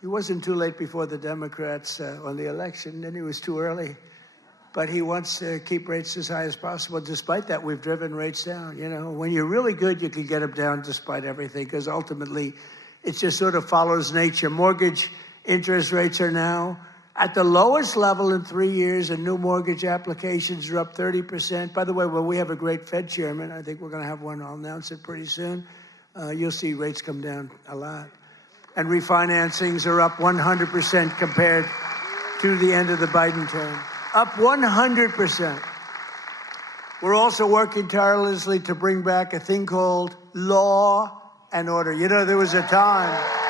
He wasn't too late before the Democrats on the election, then he was too early. But he wants to keep rates as high as possible. Despite that, we've driven rates down. You know, when you're really good, you can get them down despite everything, because ultimately it just sort of follows nature. Mortgage interest rates are now at the lowest level in 3 years, and new mortgage applications are up 30%. By the way, well, we have a great Fed chairman. I think we're going to have one. I'll announce it pretty soon. You'll see rates come down a lot. And refinancings are up 100% compared to the end of the Biden term. Up 100%. We're also working tirelessly to bring back a thing called law and order. You know, there was a time...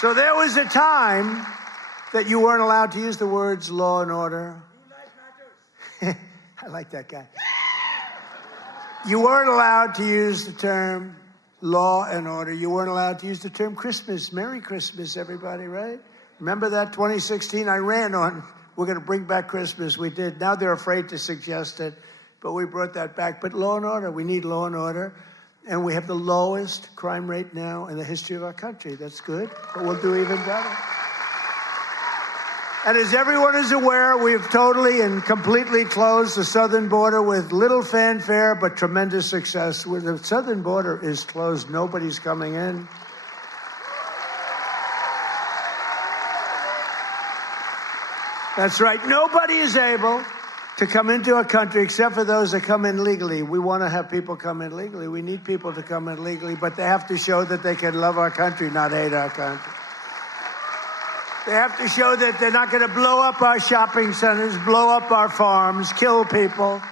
So there was a time that you weren't allowed to use the words law and order. I like that guy. You weren't allowed to use the term law and order. You weren't allowed to use the term Christmas. Merry Christmas, everybody, right? Remember that 2016? I ran on, we're going to bring back Christmas. We did. Now they're afraid to suggest it, but we brought that back. But law and order, we need law and order. And we have the lowest crime rate now in the history of our country. That's good, but we'll do even better. And as everyone is aware, we've totally and completely closed the southern border with little fanfare, but tremendous success. Where the southern border is closed, nobody's coming in. That's right. Nobody is able to come into our country except for those that come in legally. We want to have people come in legally. We need people to come in legally, but they have to show that they can love our country, not hate our country. They have to show that they're not going to blow up our shopping centers, blow up our farms, kill people.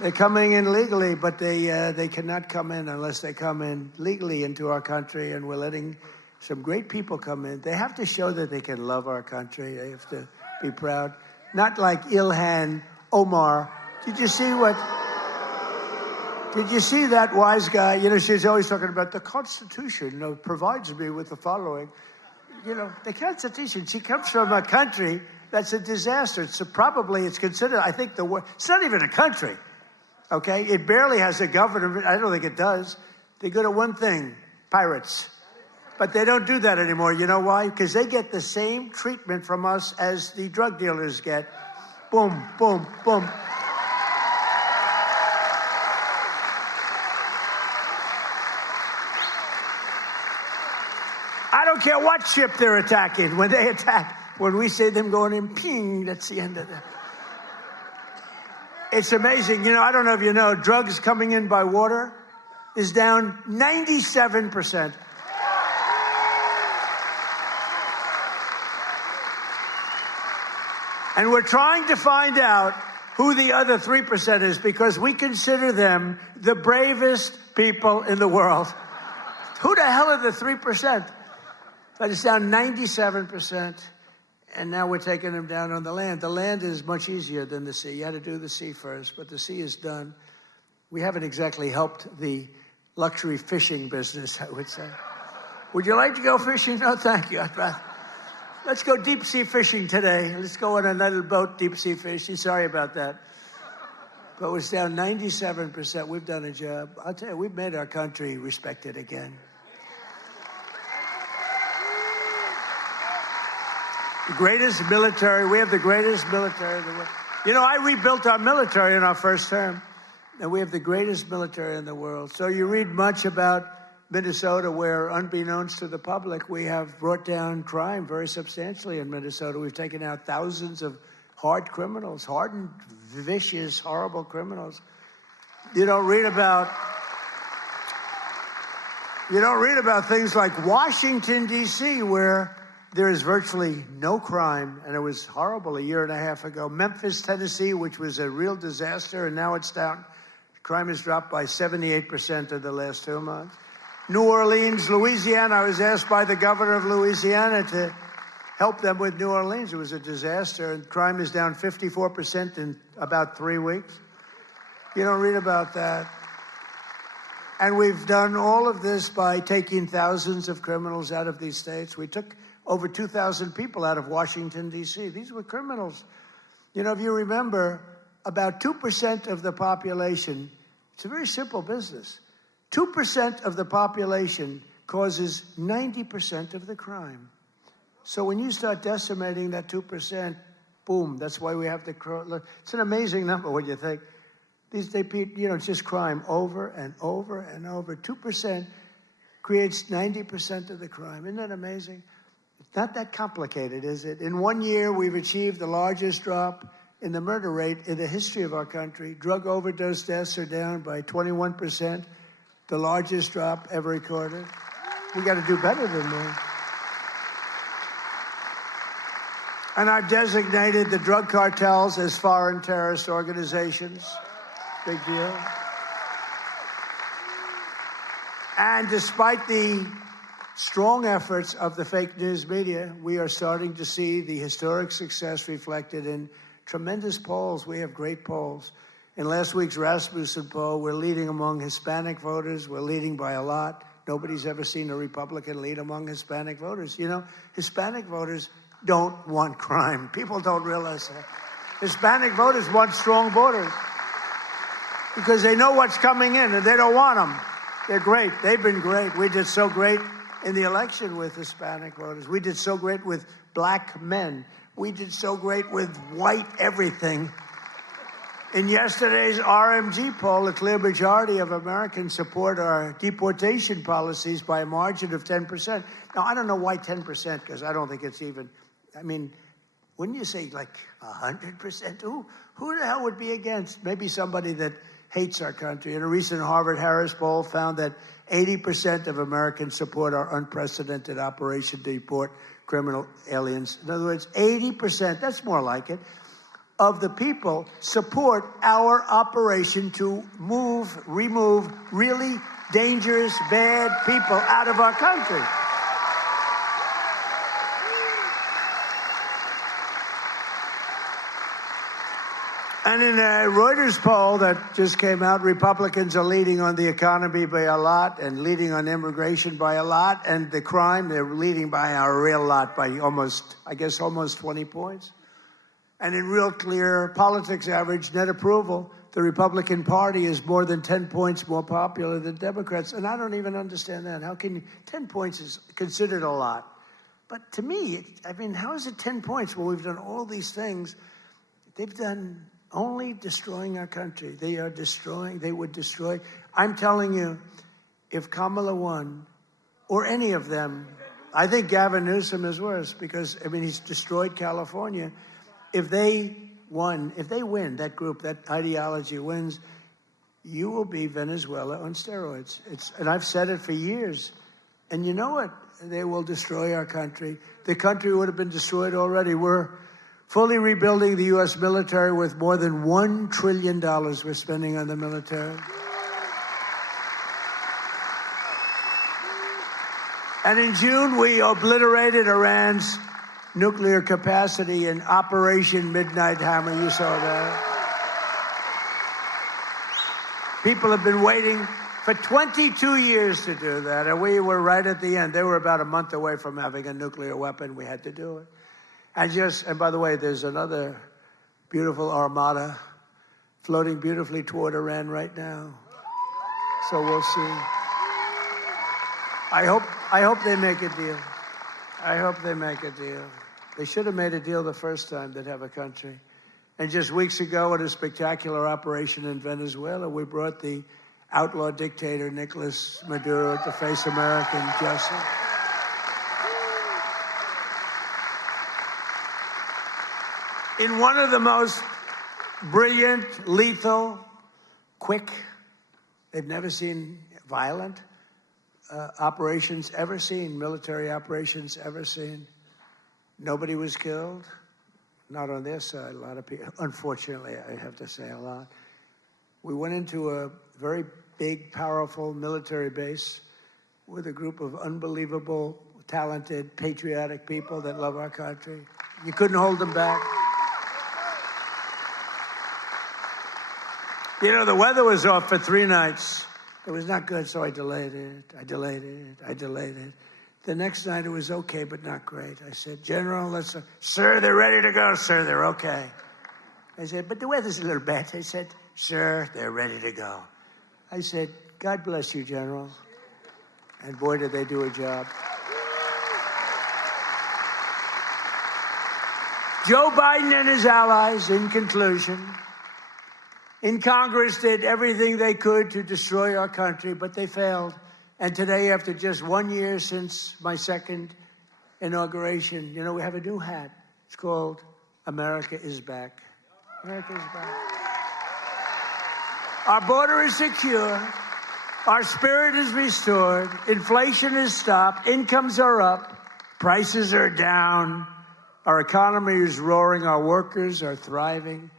They're coming in legally, but they cannot come in unless they come in legally into our country, and we're letting some great people come in. They have to show that they can love our country. They have to be proud. Not like Ilhan Omar. Did you see that wise guy? You know, she's always talking about the Constitution provides me with the following. You know, the Constitution, she comes from a country that's a disaster. It's considered, I think, it's not even a country, okay? It barely has a government. I don't think it does. They're good at one thing, pirates. But they don't do that anymore. You know why? Because they get the same treatment from us as the drug dealers get. Boom, boom, boom. I don't care what ship they're attacking. When they attack, when we see them going in, ping, that's the end of that. It's amazing. You know, I don't know if you know, drugs coming in by water is down 97%. And we're trying to find out who the other 3% is, because we consider them the bravest people in the world. Who the hell are the 3%? But it's down 97%, and now we're taking them down on the land. The land is much easier than the sea. You had to do the sea first, but the sea is done. We haven't exactly helped the luxury fishing business, I would say. Would you like to go fishing? No, thank you. Let's go deep sea fishing today. Let's go on a little boat deep sea fishing. Sorry about that. But it's down 97%. We've done a job. I'll tell you, we've made our country respected again. The greatest military. We have the greatest military in the world. You know, I rebuilt our military in our first term, and we have the greatest military in the world. So you read much about Minnesota, where, unbeknownst to the public, we have brought down crime very substantially in Minnesota. We've taken out thousands of hard criminals, hardened, vicious, horrible criminals. You don't read about things like Washington, D.C., where there is virtually no crime, and it was horrible a year and a half ago. Memphis, Tennessee, which was a real disaster, and now it's down. Crime has dropped by 78% in the last 2 months. New Orleans, Louisiana, I was asked by the governor of Louisiana to help them with New Orleans. It was a disaster, and crime is down 54% in about 3 weeks. You don't read about that. And we've done all of this by taking thousands of criminals out of these states. We took over 2,000 people out of Washington, D.C. These were criminals. You know, if you remember, about 2% of the population, it's a very simple business. 2% of the population causes 90% of the crime. So when you start decimating that 2%, boom, that's why we have to, it's an amazing number when you think. It's just crime over and over and over. 2% creates 90% of the crime. Isn't that amazing? It's not that complicated, is it? In 1 year, we've achieved the largest drop in the murder rate in the history of our country. Drug overdose deaths are down by 21%, the largest drop ever recorded. We got to do better than that. And I've designated the drug cartels as foreign terrorist organizations. Big deal. And despite the strong efforts of the fake news media, we are starting to see the historic success reflected in tremendous polls. We have great polls. In last week's Rasmussen poll, we're leading among Hispanic voters. We're leading by a lot. Nobody's ever seen a Republican lead among Hispanic voters. You know, Hispanic voters don't want crime. People don't realize that. Hispanic voters want strong borders because they know what's coming in and they don't want them. They're great. They've been great. We did so great in the election with Hispanic voters. We did so great with black men. We did so great with white everything. In yesterday's RMG poll, a clear majority of Americans support our deportation policies by a margin of 10%. Now, I don't know why 10%, because I don't think it's even, I mean, wouldn't you say like 100%? Who the hell would be against? Maybe somebody that hates our country. In a recent Harvard-Harris poll found that 80% of Americans support our unprecedented operation to deport criminal aliens. In other words, 80%, that's more like it, of the people support our operation to remove really dangerous, bad people out of our country. And in a Reuters poll that just came out, Republicans are leading on the economy by a lot and leading on immigration by a lot. And the crime, they're leading by a real lot, by almost 20 points. And in Real Clear Politics average net approval, the Republican Party is more than 10 points more popular than Democrats. And I don't even understand that. How can you, 10 points is considered a lot. But to me, I mean, how is it 10 points when we've done all these things? They've done only destroying our country. They would destroy. I'm telling you, if Kamala won, or any of them, I think Gavin Newsom is worse because, I mean, he's destroyed California. If they win, that group, that ideology wins, you will be Venezuela on steroids. And I've said it for years. And you know what? They will destroy our country. The country would have been destroyed already. We're fully rebuilding the U.S. military with more than $1 trillion we're spending on the military. And in June, we obliterated Iran's nuclear capacity in Operation Midnight Hammer. You saw that. People have been waiting for 22 years to do that, and we were right at the end. They were about a month away from having a nuclear weapon. We had to do it. And by the way, there's another beautiful armada floating beautifully toward Iran right now. So we'll see. I hope they make a deal. I hope they make a deal. They should have made a deal the first time they'd have a country. And just weeks ago, at a spectacular operation in Venezuela, we brought the outlaw dictator Nicolas Maduro to face American justice. In one of the most brilliant, lethal, quick, they've never seen violent operations ever seen, military operations ever seen. Nobody was killed, not on their side. A lot of people, unfortunately, I have to say a lot. We went into a very big, powerful military base with a group of unbelievable, talented, patriotic people that love our country. You couldn't hold them back. You know, the weather was off for 3 nights. It was not good, so I delayed it. The next night it was okay, but not great. I said, General, sir, they're ready to go, sir, they're okay. I said, but the weather's a little bad. They said, sir, they're ready to go. I said, God bless you, General. And boy, did they do a job. Joe Biden and his allies, in conclusion, in Congress did everything they could to destroy our country, but they failed. And today, after just 1 year since my second inauguration, you know, we have a new hat. It's called America is Back. America is back. Our border is secure. Our spirit is restored. Inflation is stopped. Incomes are up. Prices are down. Our economy is roaring. Our workers are thriving.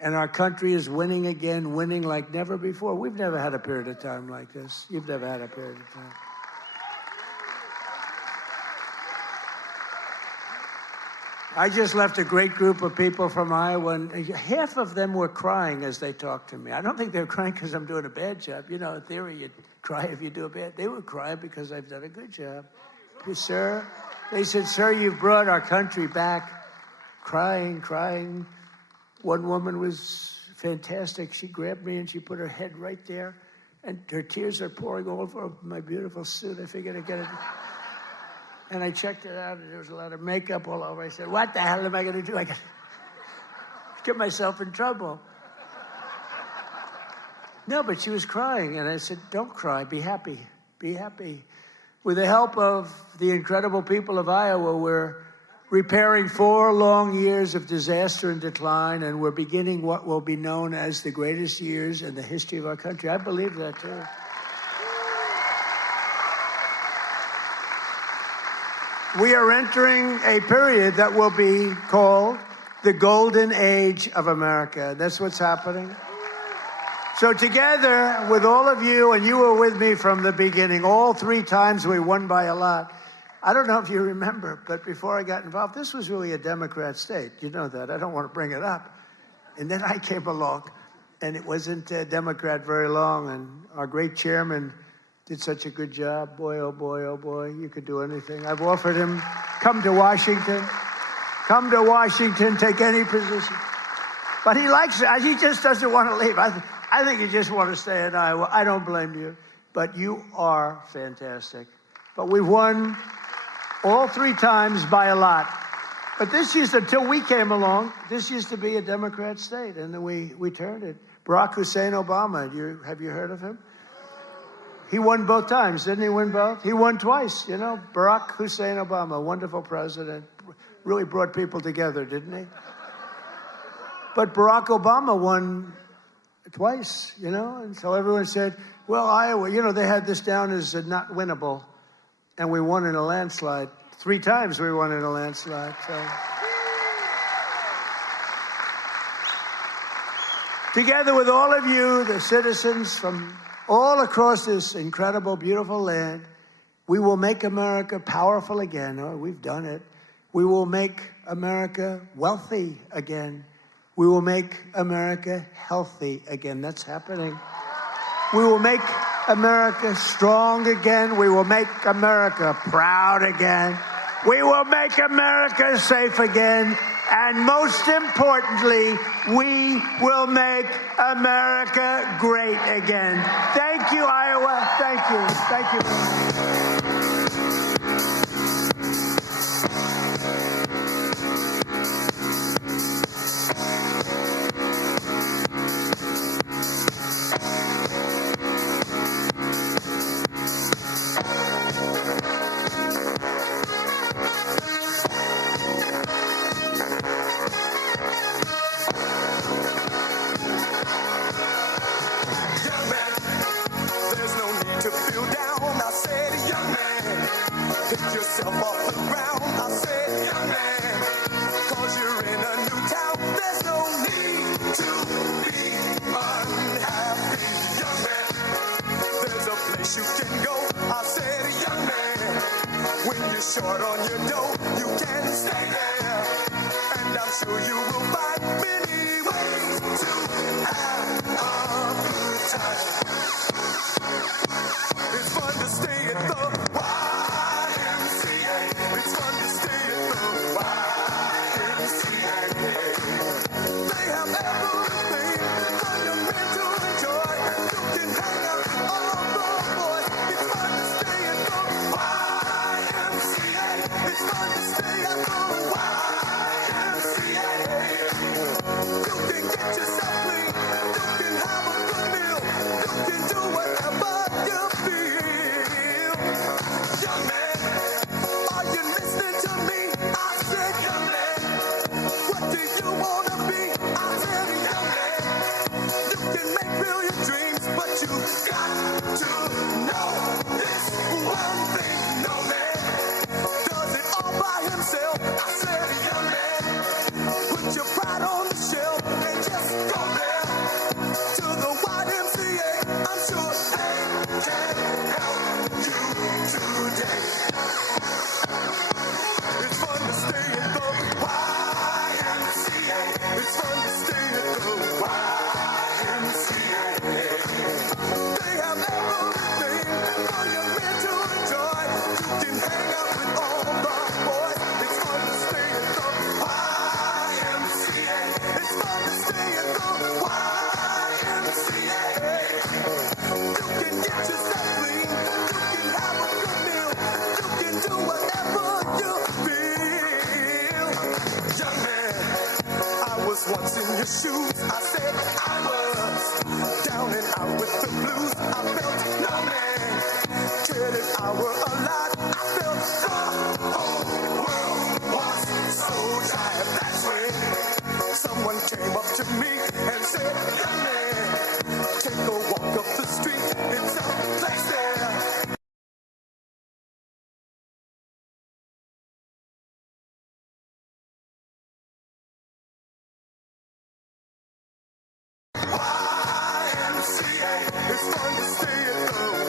And our country is winning again, winning like never before. We've never had a period of time like this. You've never had a period of time. I just left a great group of people from Iowa, and half of them were crying as they talked to me. I don't think they were crying because I'm doing a bad job. You know, in theory, you'd cry if you do a bad. They were crying because I've done a good job. Sir, they said, sir, you've brought our country back. Crying. One woman was fantastic. She grabbed me and she put her head right there, and her tears are pouring all over my beautiful suit. I figured I'd get it. And I checked it out, and there was a lot of makeup all over. I said, what the hell am I going to do? I got get myself in trouble. No, but she was crying, and I said, don't cry, be happy, be happy. With the help of the incredible people of Iowa, we're repairing 4 long years of disaster and decline, and we're beginning what will be known as the greatest years in the history of our country. I believe that, too. We are entering a period that will be called the golden age of America. That's what's happening. So together with all of you, and you were with me from the beginning, all 3 times we won by a lot. I don't know if you remember, but before I got involved, this was really a Democrat state. You know that. I don't want to bring it up. And then I came along, and it wasn't a Democrat very long, and our great chairman did such a good job. Boy, oh boy, oh boy, you could do anything. I've offered him, come to Washington, take any position. But he likes it. He just doesn't want to leave. I think you just want to stay in Iowa. I don't blame you. But you are fantastic. But we've won all 3 times by a lot. But this used, until we came along, this used to be a Democrat state, and then we turned it. Barack Hussein Obama, have you heard of him? He won both times, didn't he win both? He won twice, you know. Barack Hussein Obama, wonderful president, really brought people together, didn't he? But Barack Obama won twice, you know, and so everyone said, well, Iowa, you know, they had this down as not winnable, and we won in a landslide. 3 times we won in a landslide. So. Together with all of you, the citizens from all across this incredible, beautiful land, we will make America powerful again. Oh, we've done it. We will make America wealthy again. We will make America healthy again. That's happening. We will make America strong again. We will make America proud again. We will make America safe again. And most importantly, we will make America great again. Thank you, Iowa. Thank you. Thank you. There's no need to feel down. I said, young once in your shoes. I said I was down and out with the blues. I felt no man cared if I were alive. I felt the whole world was so tired. That's when someone came up to me and said, young man, take a walk up the street. It's a place there. It's fun to stay at home.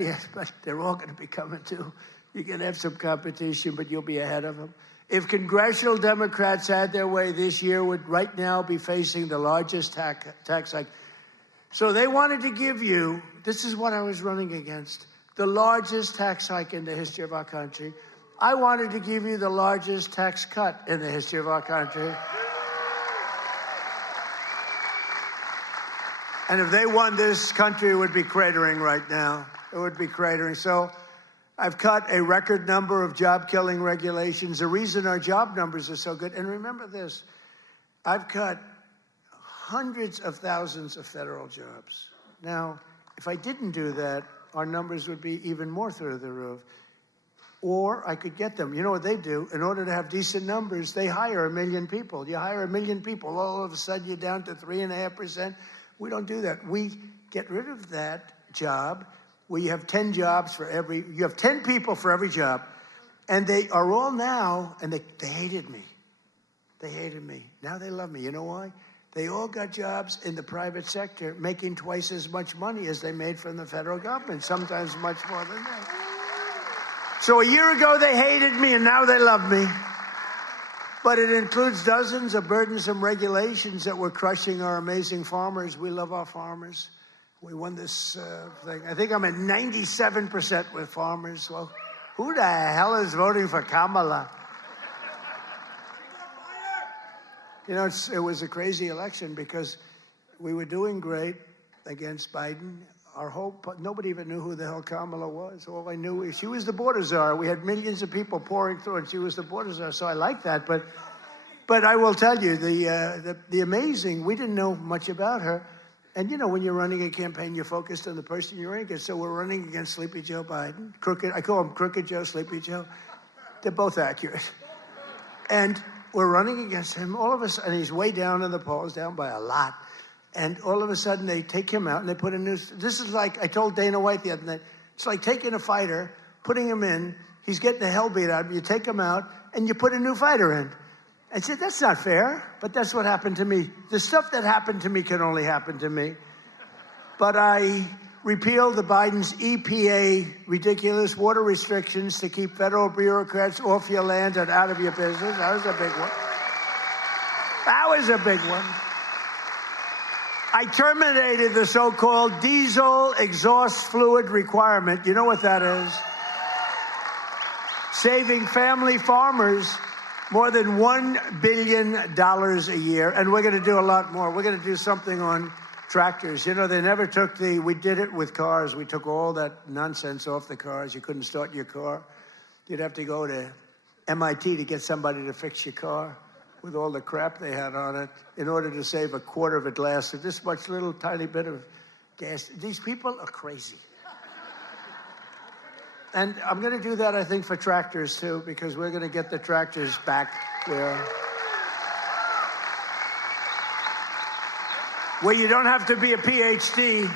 Yes, but they're all going to be coming too. You're going to have some competition, but you'll be ahead of them. If congressional Democrats had their way this year, would right now be facing the largest tax hike. So they wanted to give you, this is what I was running against, the largest tax hike in the history of our country. I wanted to give you the largest tax cut in the history of our country. And if they won, this country would be cratering right now. It would be cratering. So I've cut a record number of job-killing regulations. The reason our job numbers are so good, and remember this, I've cut hundreds of thousands of federal jobs. Now, if I didn't do that, our numbers would be even more through the roof. Or I could get them. You know what they do? In order to have decent numbers, they hire 1 million people. You hire 1 million people, all of a sudden you're down to 3.5%. We don't do that. We get rid of that job where you have 10 jobs for every, you have 10 people for every job. And they are all now, and they hated me. They hated me. Now they love me. You know why? They all got jobs in the private sector making twice as much money as they made from the federal government, sometimes much more than that. So a year ago, they hated me, and now they love me. But it includes dozens of burdensome regulations that were crushing our amazing farmers. We love our farmers. We won this thing. I think I'm at 97% with farmers. Well, who the hell is voting for Kamala? You know, it was a crazy election because we were doing great against Biden. Our hope, nobody even knew who the hell Kamala was. All I knew is she was the border czar. We had millions of people pouring through, and she was the border czar. So I like that. But I will tell you, the amazing, we didn't know much about her. And, you know, when you're running a campaign, you're focused on the person you're running against. So we're running against Sleepy Joe Biden. Crooked, I call him Crooked Joe, Sleepy Joe. They're both accurate. And we're running against him. All of a sudden, he's way down in the polls, down by a lot. And all of a sudden, they take him out and they put a new... This is like, I told Dana White the other night, it's like taking a fighter, putting him in, he's getting the hell beat out of him, you take him out, and you put a new fighter in. I said, that's not fair, but that's what happened to me. The stuff that happened to me can only happen to me. But I repeal the Biden's EPA ridiculous water restrictions to keep federal bureaucrats off your land and out of your business. That was a big one. That was a big one. I terminated the so-called diesel exhaust fluid requirement. You know what that is? Saving family farmers more than $1 billion a year. And we're going to do a lot more. We're going to do something on tractors. You know, they never took we did it with cars. We took all that nonsense off the cars. You couldn't start your car. You'd have to go to MIT to get somebody to fix your car with all the crap they had on it in order to save a quarter of a glass of this much little tiny bit of gas. These people are crazy. And I'm going to do that, I think, for tractors, too, because we're going to get the tractors back where you don't have to be a PhD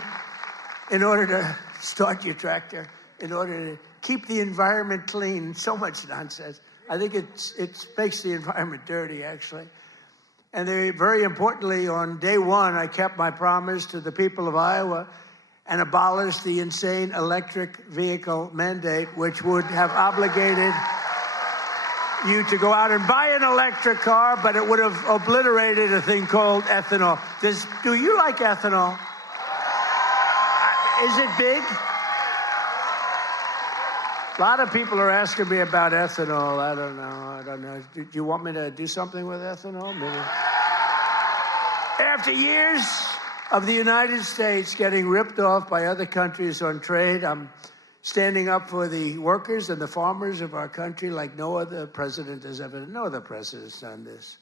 in order to start your tractor, in order to keep the environment clean. So much nonsense. I think it makes the environment dirty, actually. And very importantly, on day one, I kept my promise to the people of Iowa and abolished the insane electric vehicle mandate, which would have obligated you to go out and buy an electric car, but it would have obliterated a thing called ethanol. Do you like ethanol? Is it big? A lot of people are asking me about ethanol. I don't know. Do you want me to do something with ethanol? Maybe. After years of the United States getting ripped off by other countries on trade, I'm standing up for the workers and the farmers of our country like no other president has done this.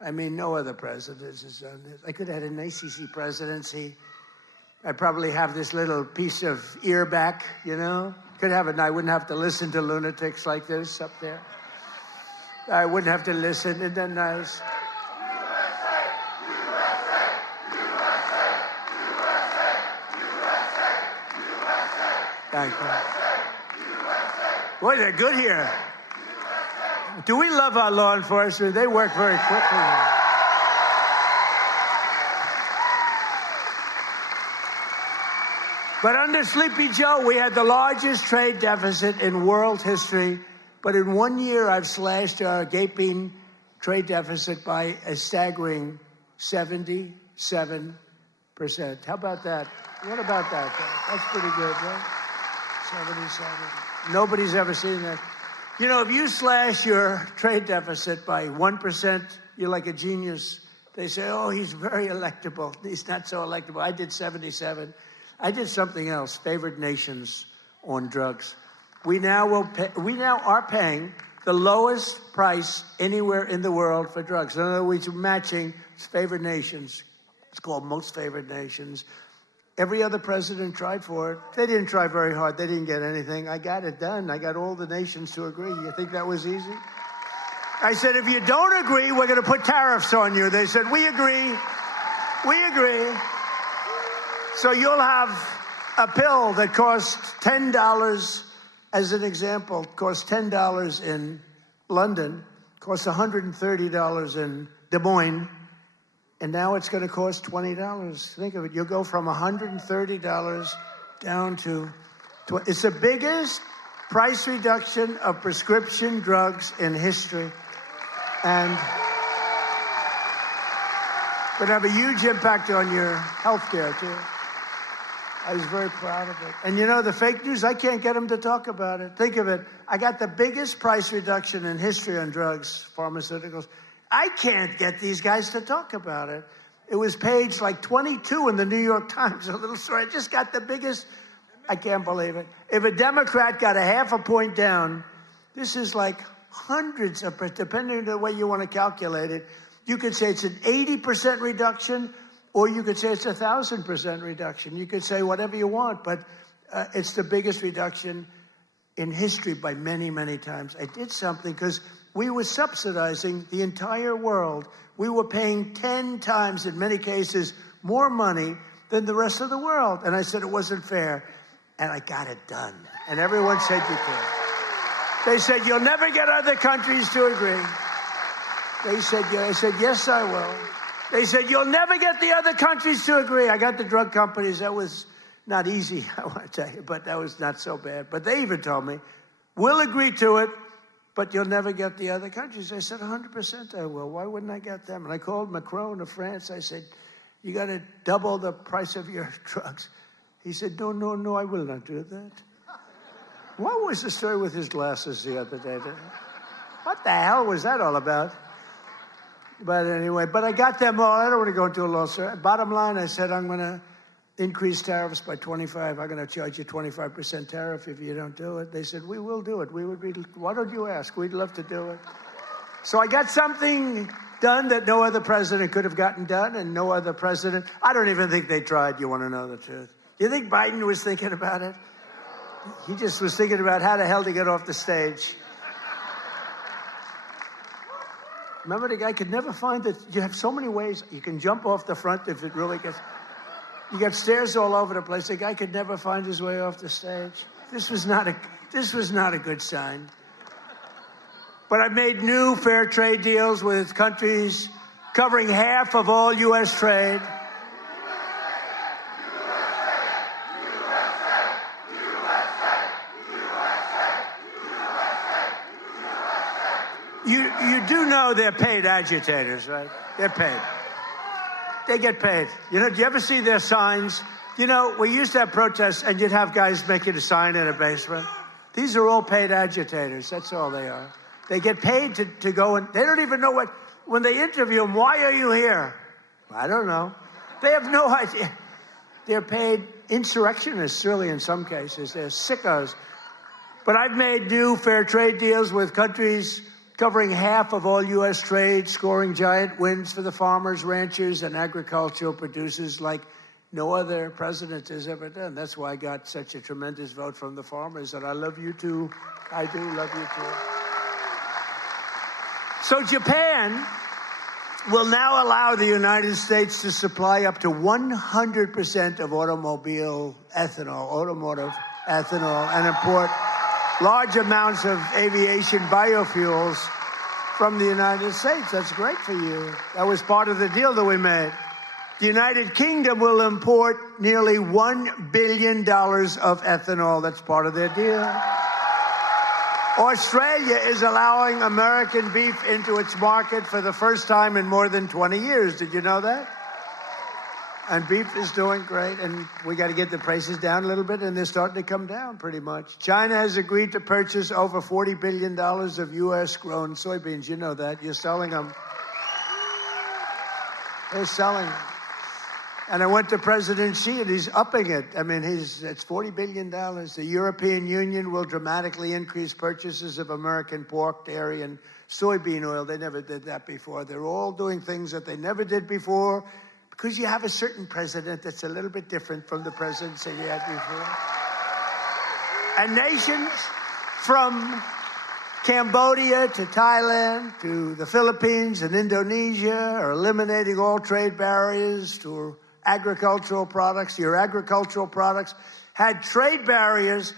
I mean, no other president has done this. I could have had an ACC presidency. I'd probably have this little piece of ear back, you know? Could have it, and I wouldn't have to listen to lunatics like this up there. I wouldn't have to listen. Isn't that nice? Thank you. Boy, they're good here. Do we love our law enforcement? They work very quickly. But under Sleepy Joe, we had the largest trade deficit in world history. But in 1 year, I've slashed our gaping trade deficit by a staggering 77%. How about that? What about that? That's pretty good, right? 77. Nobody's ever seen that. You know, if you slash your trade deficit by 1%, you're like a genius. They say, oh, he's very electable. He's not so electable. I did 77. I did something else, favored nations on drugs. We now are paying the lowest price anywhere in the world for drugs. In other words, we're matching favored nations. It's called most favored nations. Every other president tried for it. They didn't try very hard. They didn't get anything. I got it done. I got all the nations to agree. You think that was easy? I said, if you don't agree, we're going to put tariffs on you. They said, we agree. We agree. So you'll have a pill that costs $10, as an example, costs $10 in London, costs $130 in Des Moines, and now it's going to cost $20. Think of it. You'll go from $130 down to $20. It's the biggest price reduction of prescription drugs in history. And going to have a huge impact on your health care, too. I was very proud of it. And you know, the fake news, I can't get them to talk about it. Think of it. I got the biggest price reduction in history on drugs, pharmaceuticals. I can't get these guys to talk about it. It was page like 22 in the New York Times, a little story. I just got the biggest. I can't believe it. If a Democrat got a half a point down, this is like hundreds of, depending on the way you want to calculate it, you could say it's an 80% reduction, or you could say it's 1,000% reduction. You could say whatever you want, but it's the biggest reduction in history by many, many times. I did something because we were subsidizing the entire world. We were paying 10 times, in many cases, more money than the rest of the world. And I said it wasn't fair. And I got it done. And everyone said you could. They said, you'll never get other countries to agree. They said, I said, yes, I will. They said, you'll never get the other countries to agree. I got the drug companies. That was Not easy, I want to tell you, but that was not so bad. But they even told me, we'll agree to it, but you'll never get the other countries. I said, 100% I will. Why wouldn't I get them? And I called Macron of France. I said, you got to double the price of your drugs. He said, no, I will not do that. What was the story with his glasses the other day? What the hell was that all about? But anyway, I got them all. I don't want to go into a long story. Bottom line, I said, I'm going to increase tariffs by 25. I'm going to charge you 25% tariff if you don't do it. They said, we will do it. Why don't you ask? We'd love to do it. So I got something done that no other president could have gotten done, and no other president. I don't even think they tried. You want to know the truth? You think Biden was thinking about it? He just was thinking about how the hell to get off the stage. Remember, the guy could never find that you have so many ways. You can jump off the front if it really gets... You got stairs all over the place. The guy could never find his way off the stage. This was not a good sign. But I made new fair trade deals with countries covering half of all U.S. trade. You do know they're paid agitators, right? They're paid. They get paid. You know, do you ever see their signs? You know, we used to have protests, and you'd have guys making a sign in a basement. These are all paid agitators. That's all they are. They get paid to go, and they don't even know what, when they interview them, why are you here? I don't know. They have no idea. They're paid insurrectionists, really, in some cases. They're sickos. But I've made new fair trade deals with countries covering half of all U.S. trade, scoring giant wins for the farmers, ranchers, and agricultural producers like no other president has ever done. That's why I got such a tremendous vote from the farmers, and I love you too. I do love you too. So Japan will now allow the United States to supply up to 100% of automotive ethanol, and import large amounts of aviation biofuels from the United States. That's great for you. That was part of the deal that we made. The United Kingdom will import nearly $1 billion of ethanol. That's part of their deal. Australia is allowing American beef into its market for the first time in more than 20 years. Did you know that? And beef is doing great, and we got to get the prices down a little bit, and they're starting to come down pretty much. China has agreed to purchase over $40 billion of U.S.-grown soybeans. You know that. You're selling them. They're selling them. And I went to President Xi, and he's upping it. I mean, it's $40 billion. The European Union will dramatically increase purchases of American pork, dairy, and soybean oil. They never did that before. They're all doing things that they never did before, because you have a certain president that's a little bit different from the presidents that you had before. And nations from Cambodia to Thailand to the Philippines and Indonesia are eliminating all trade barriers to agricultural products. Your agricultural products had trade barriers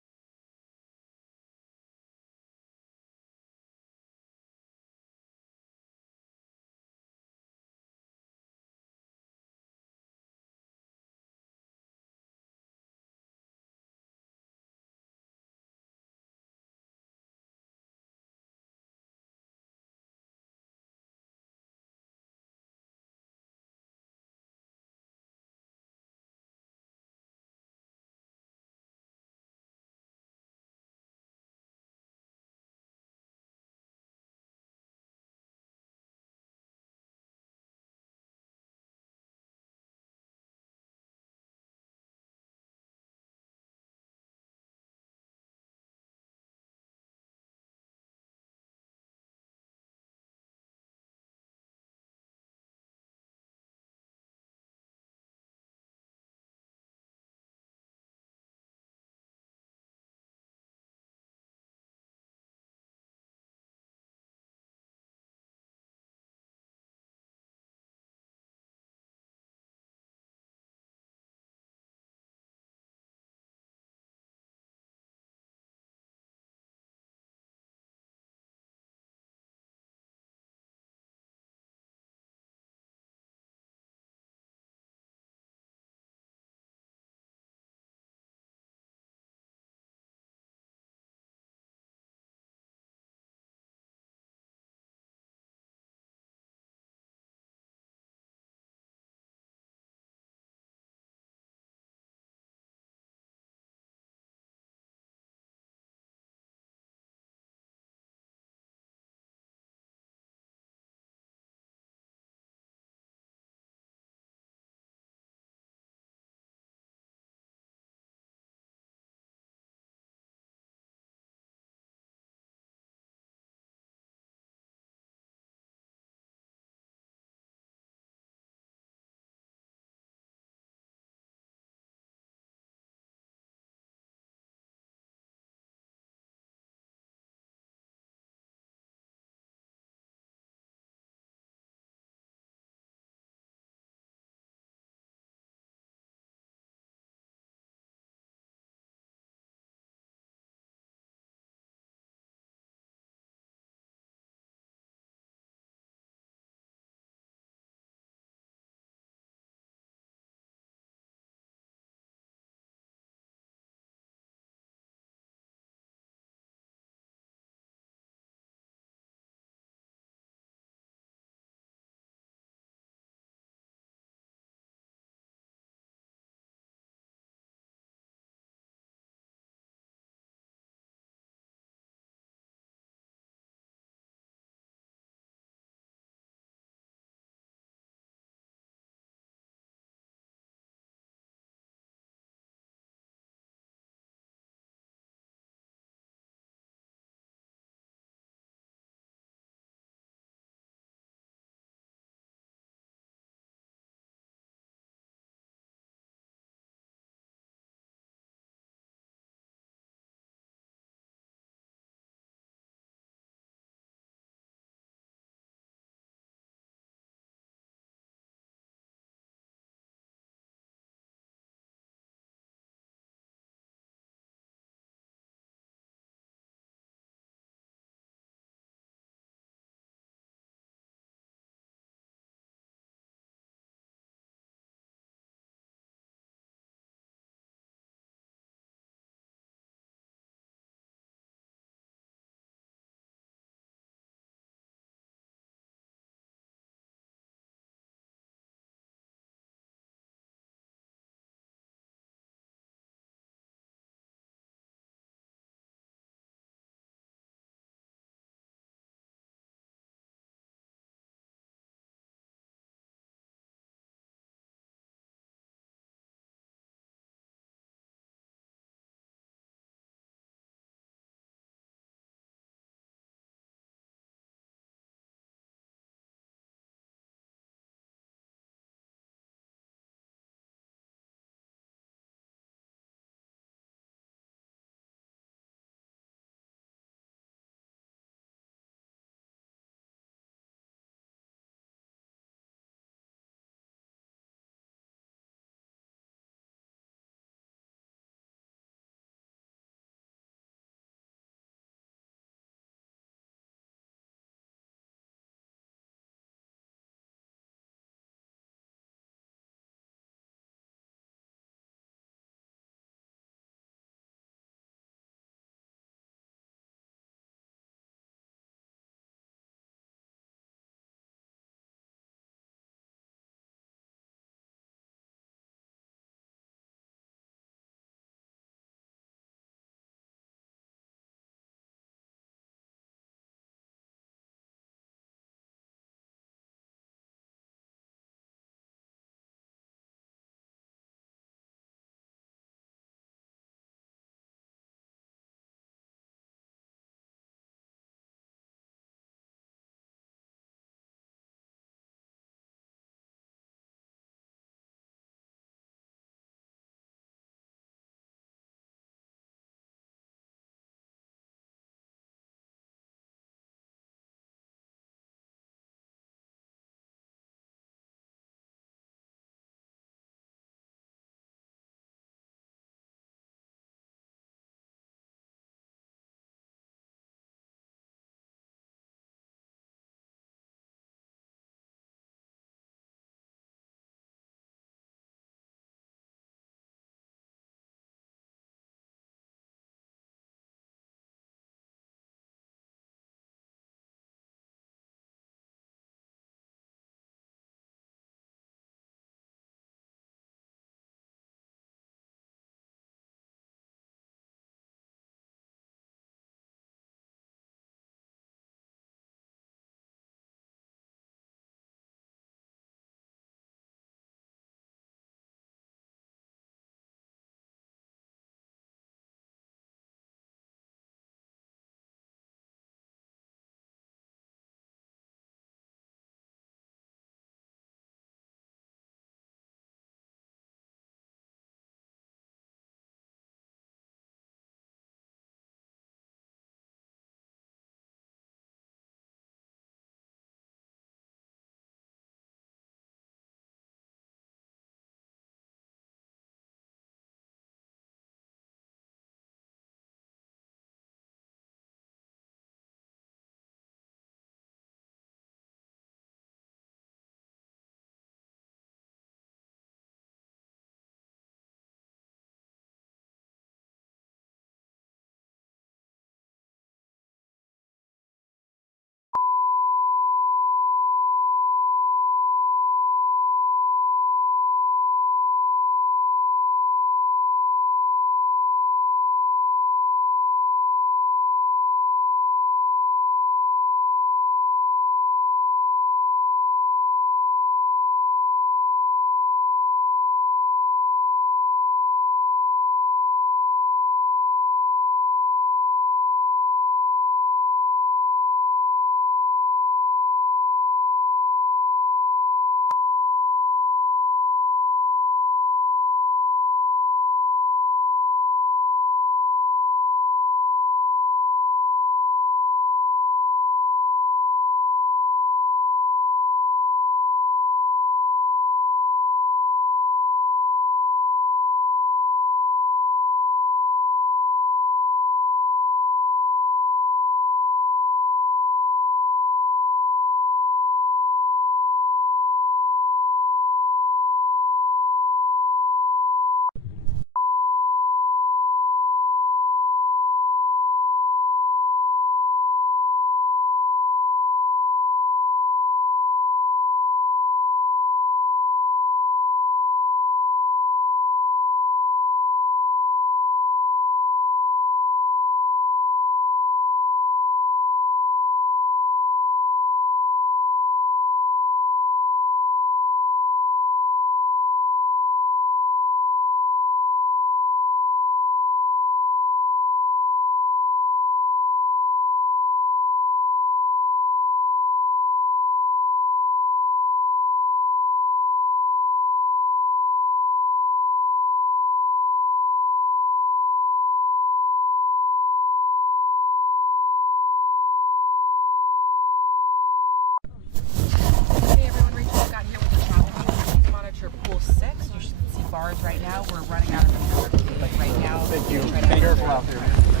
6. You should see bars right now. We're running out of the but right now. Thank you. Be careful out there.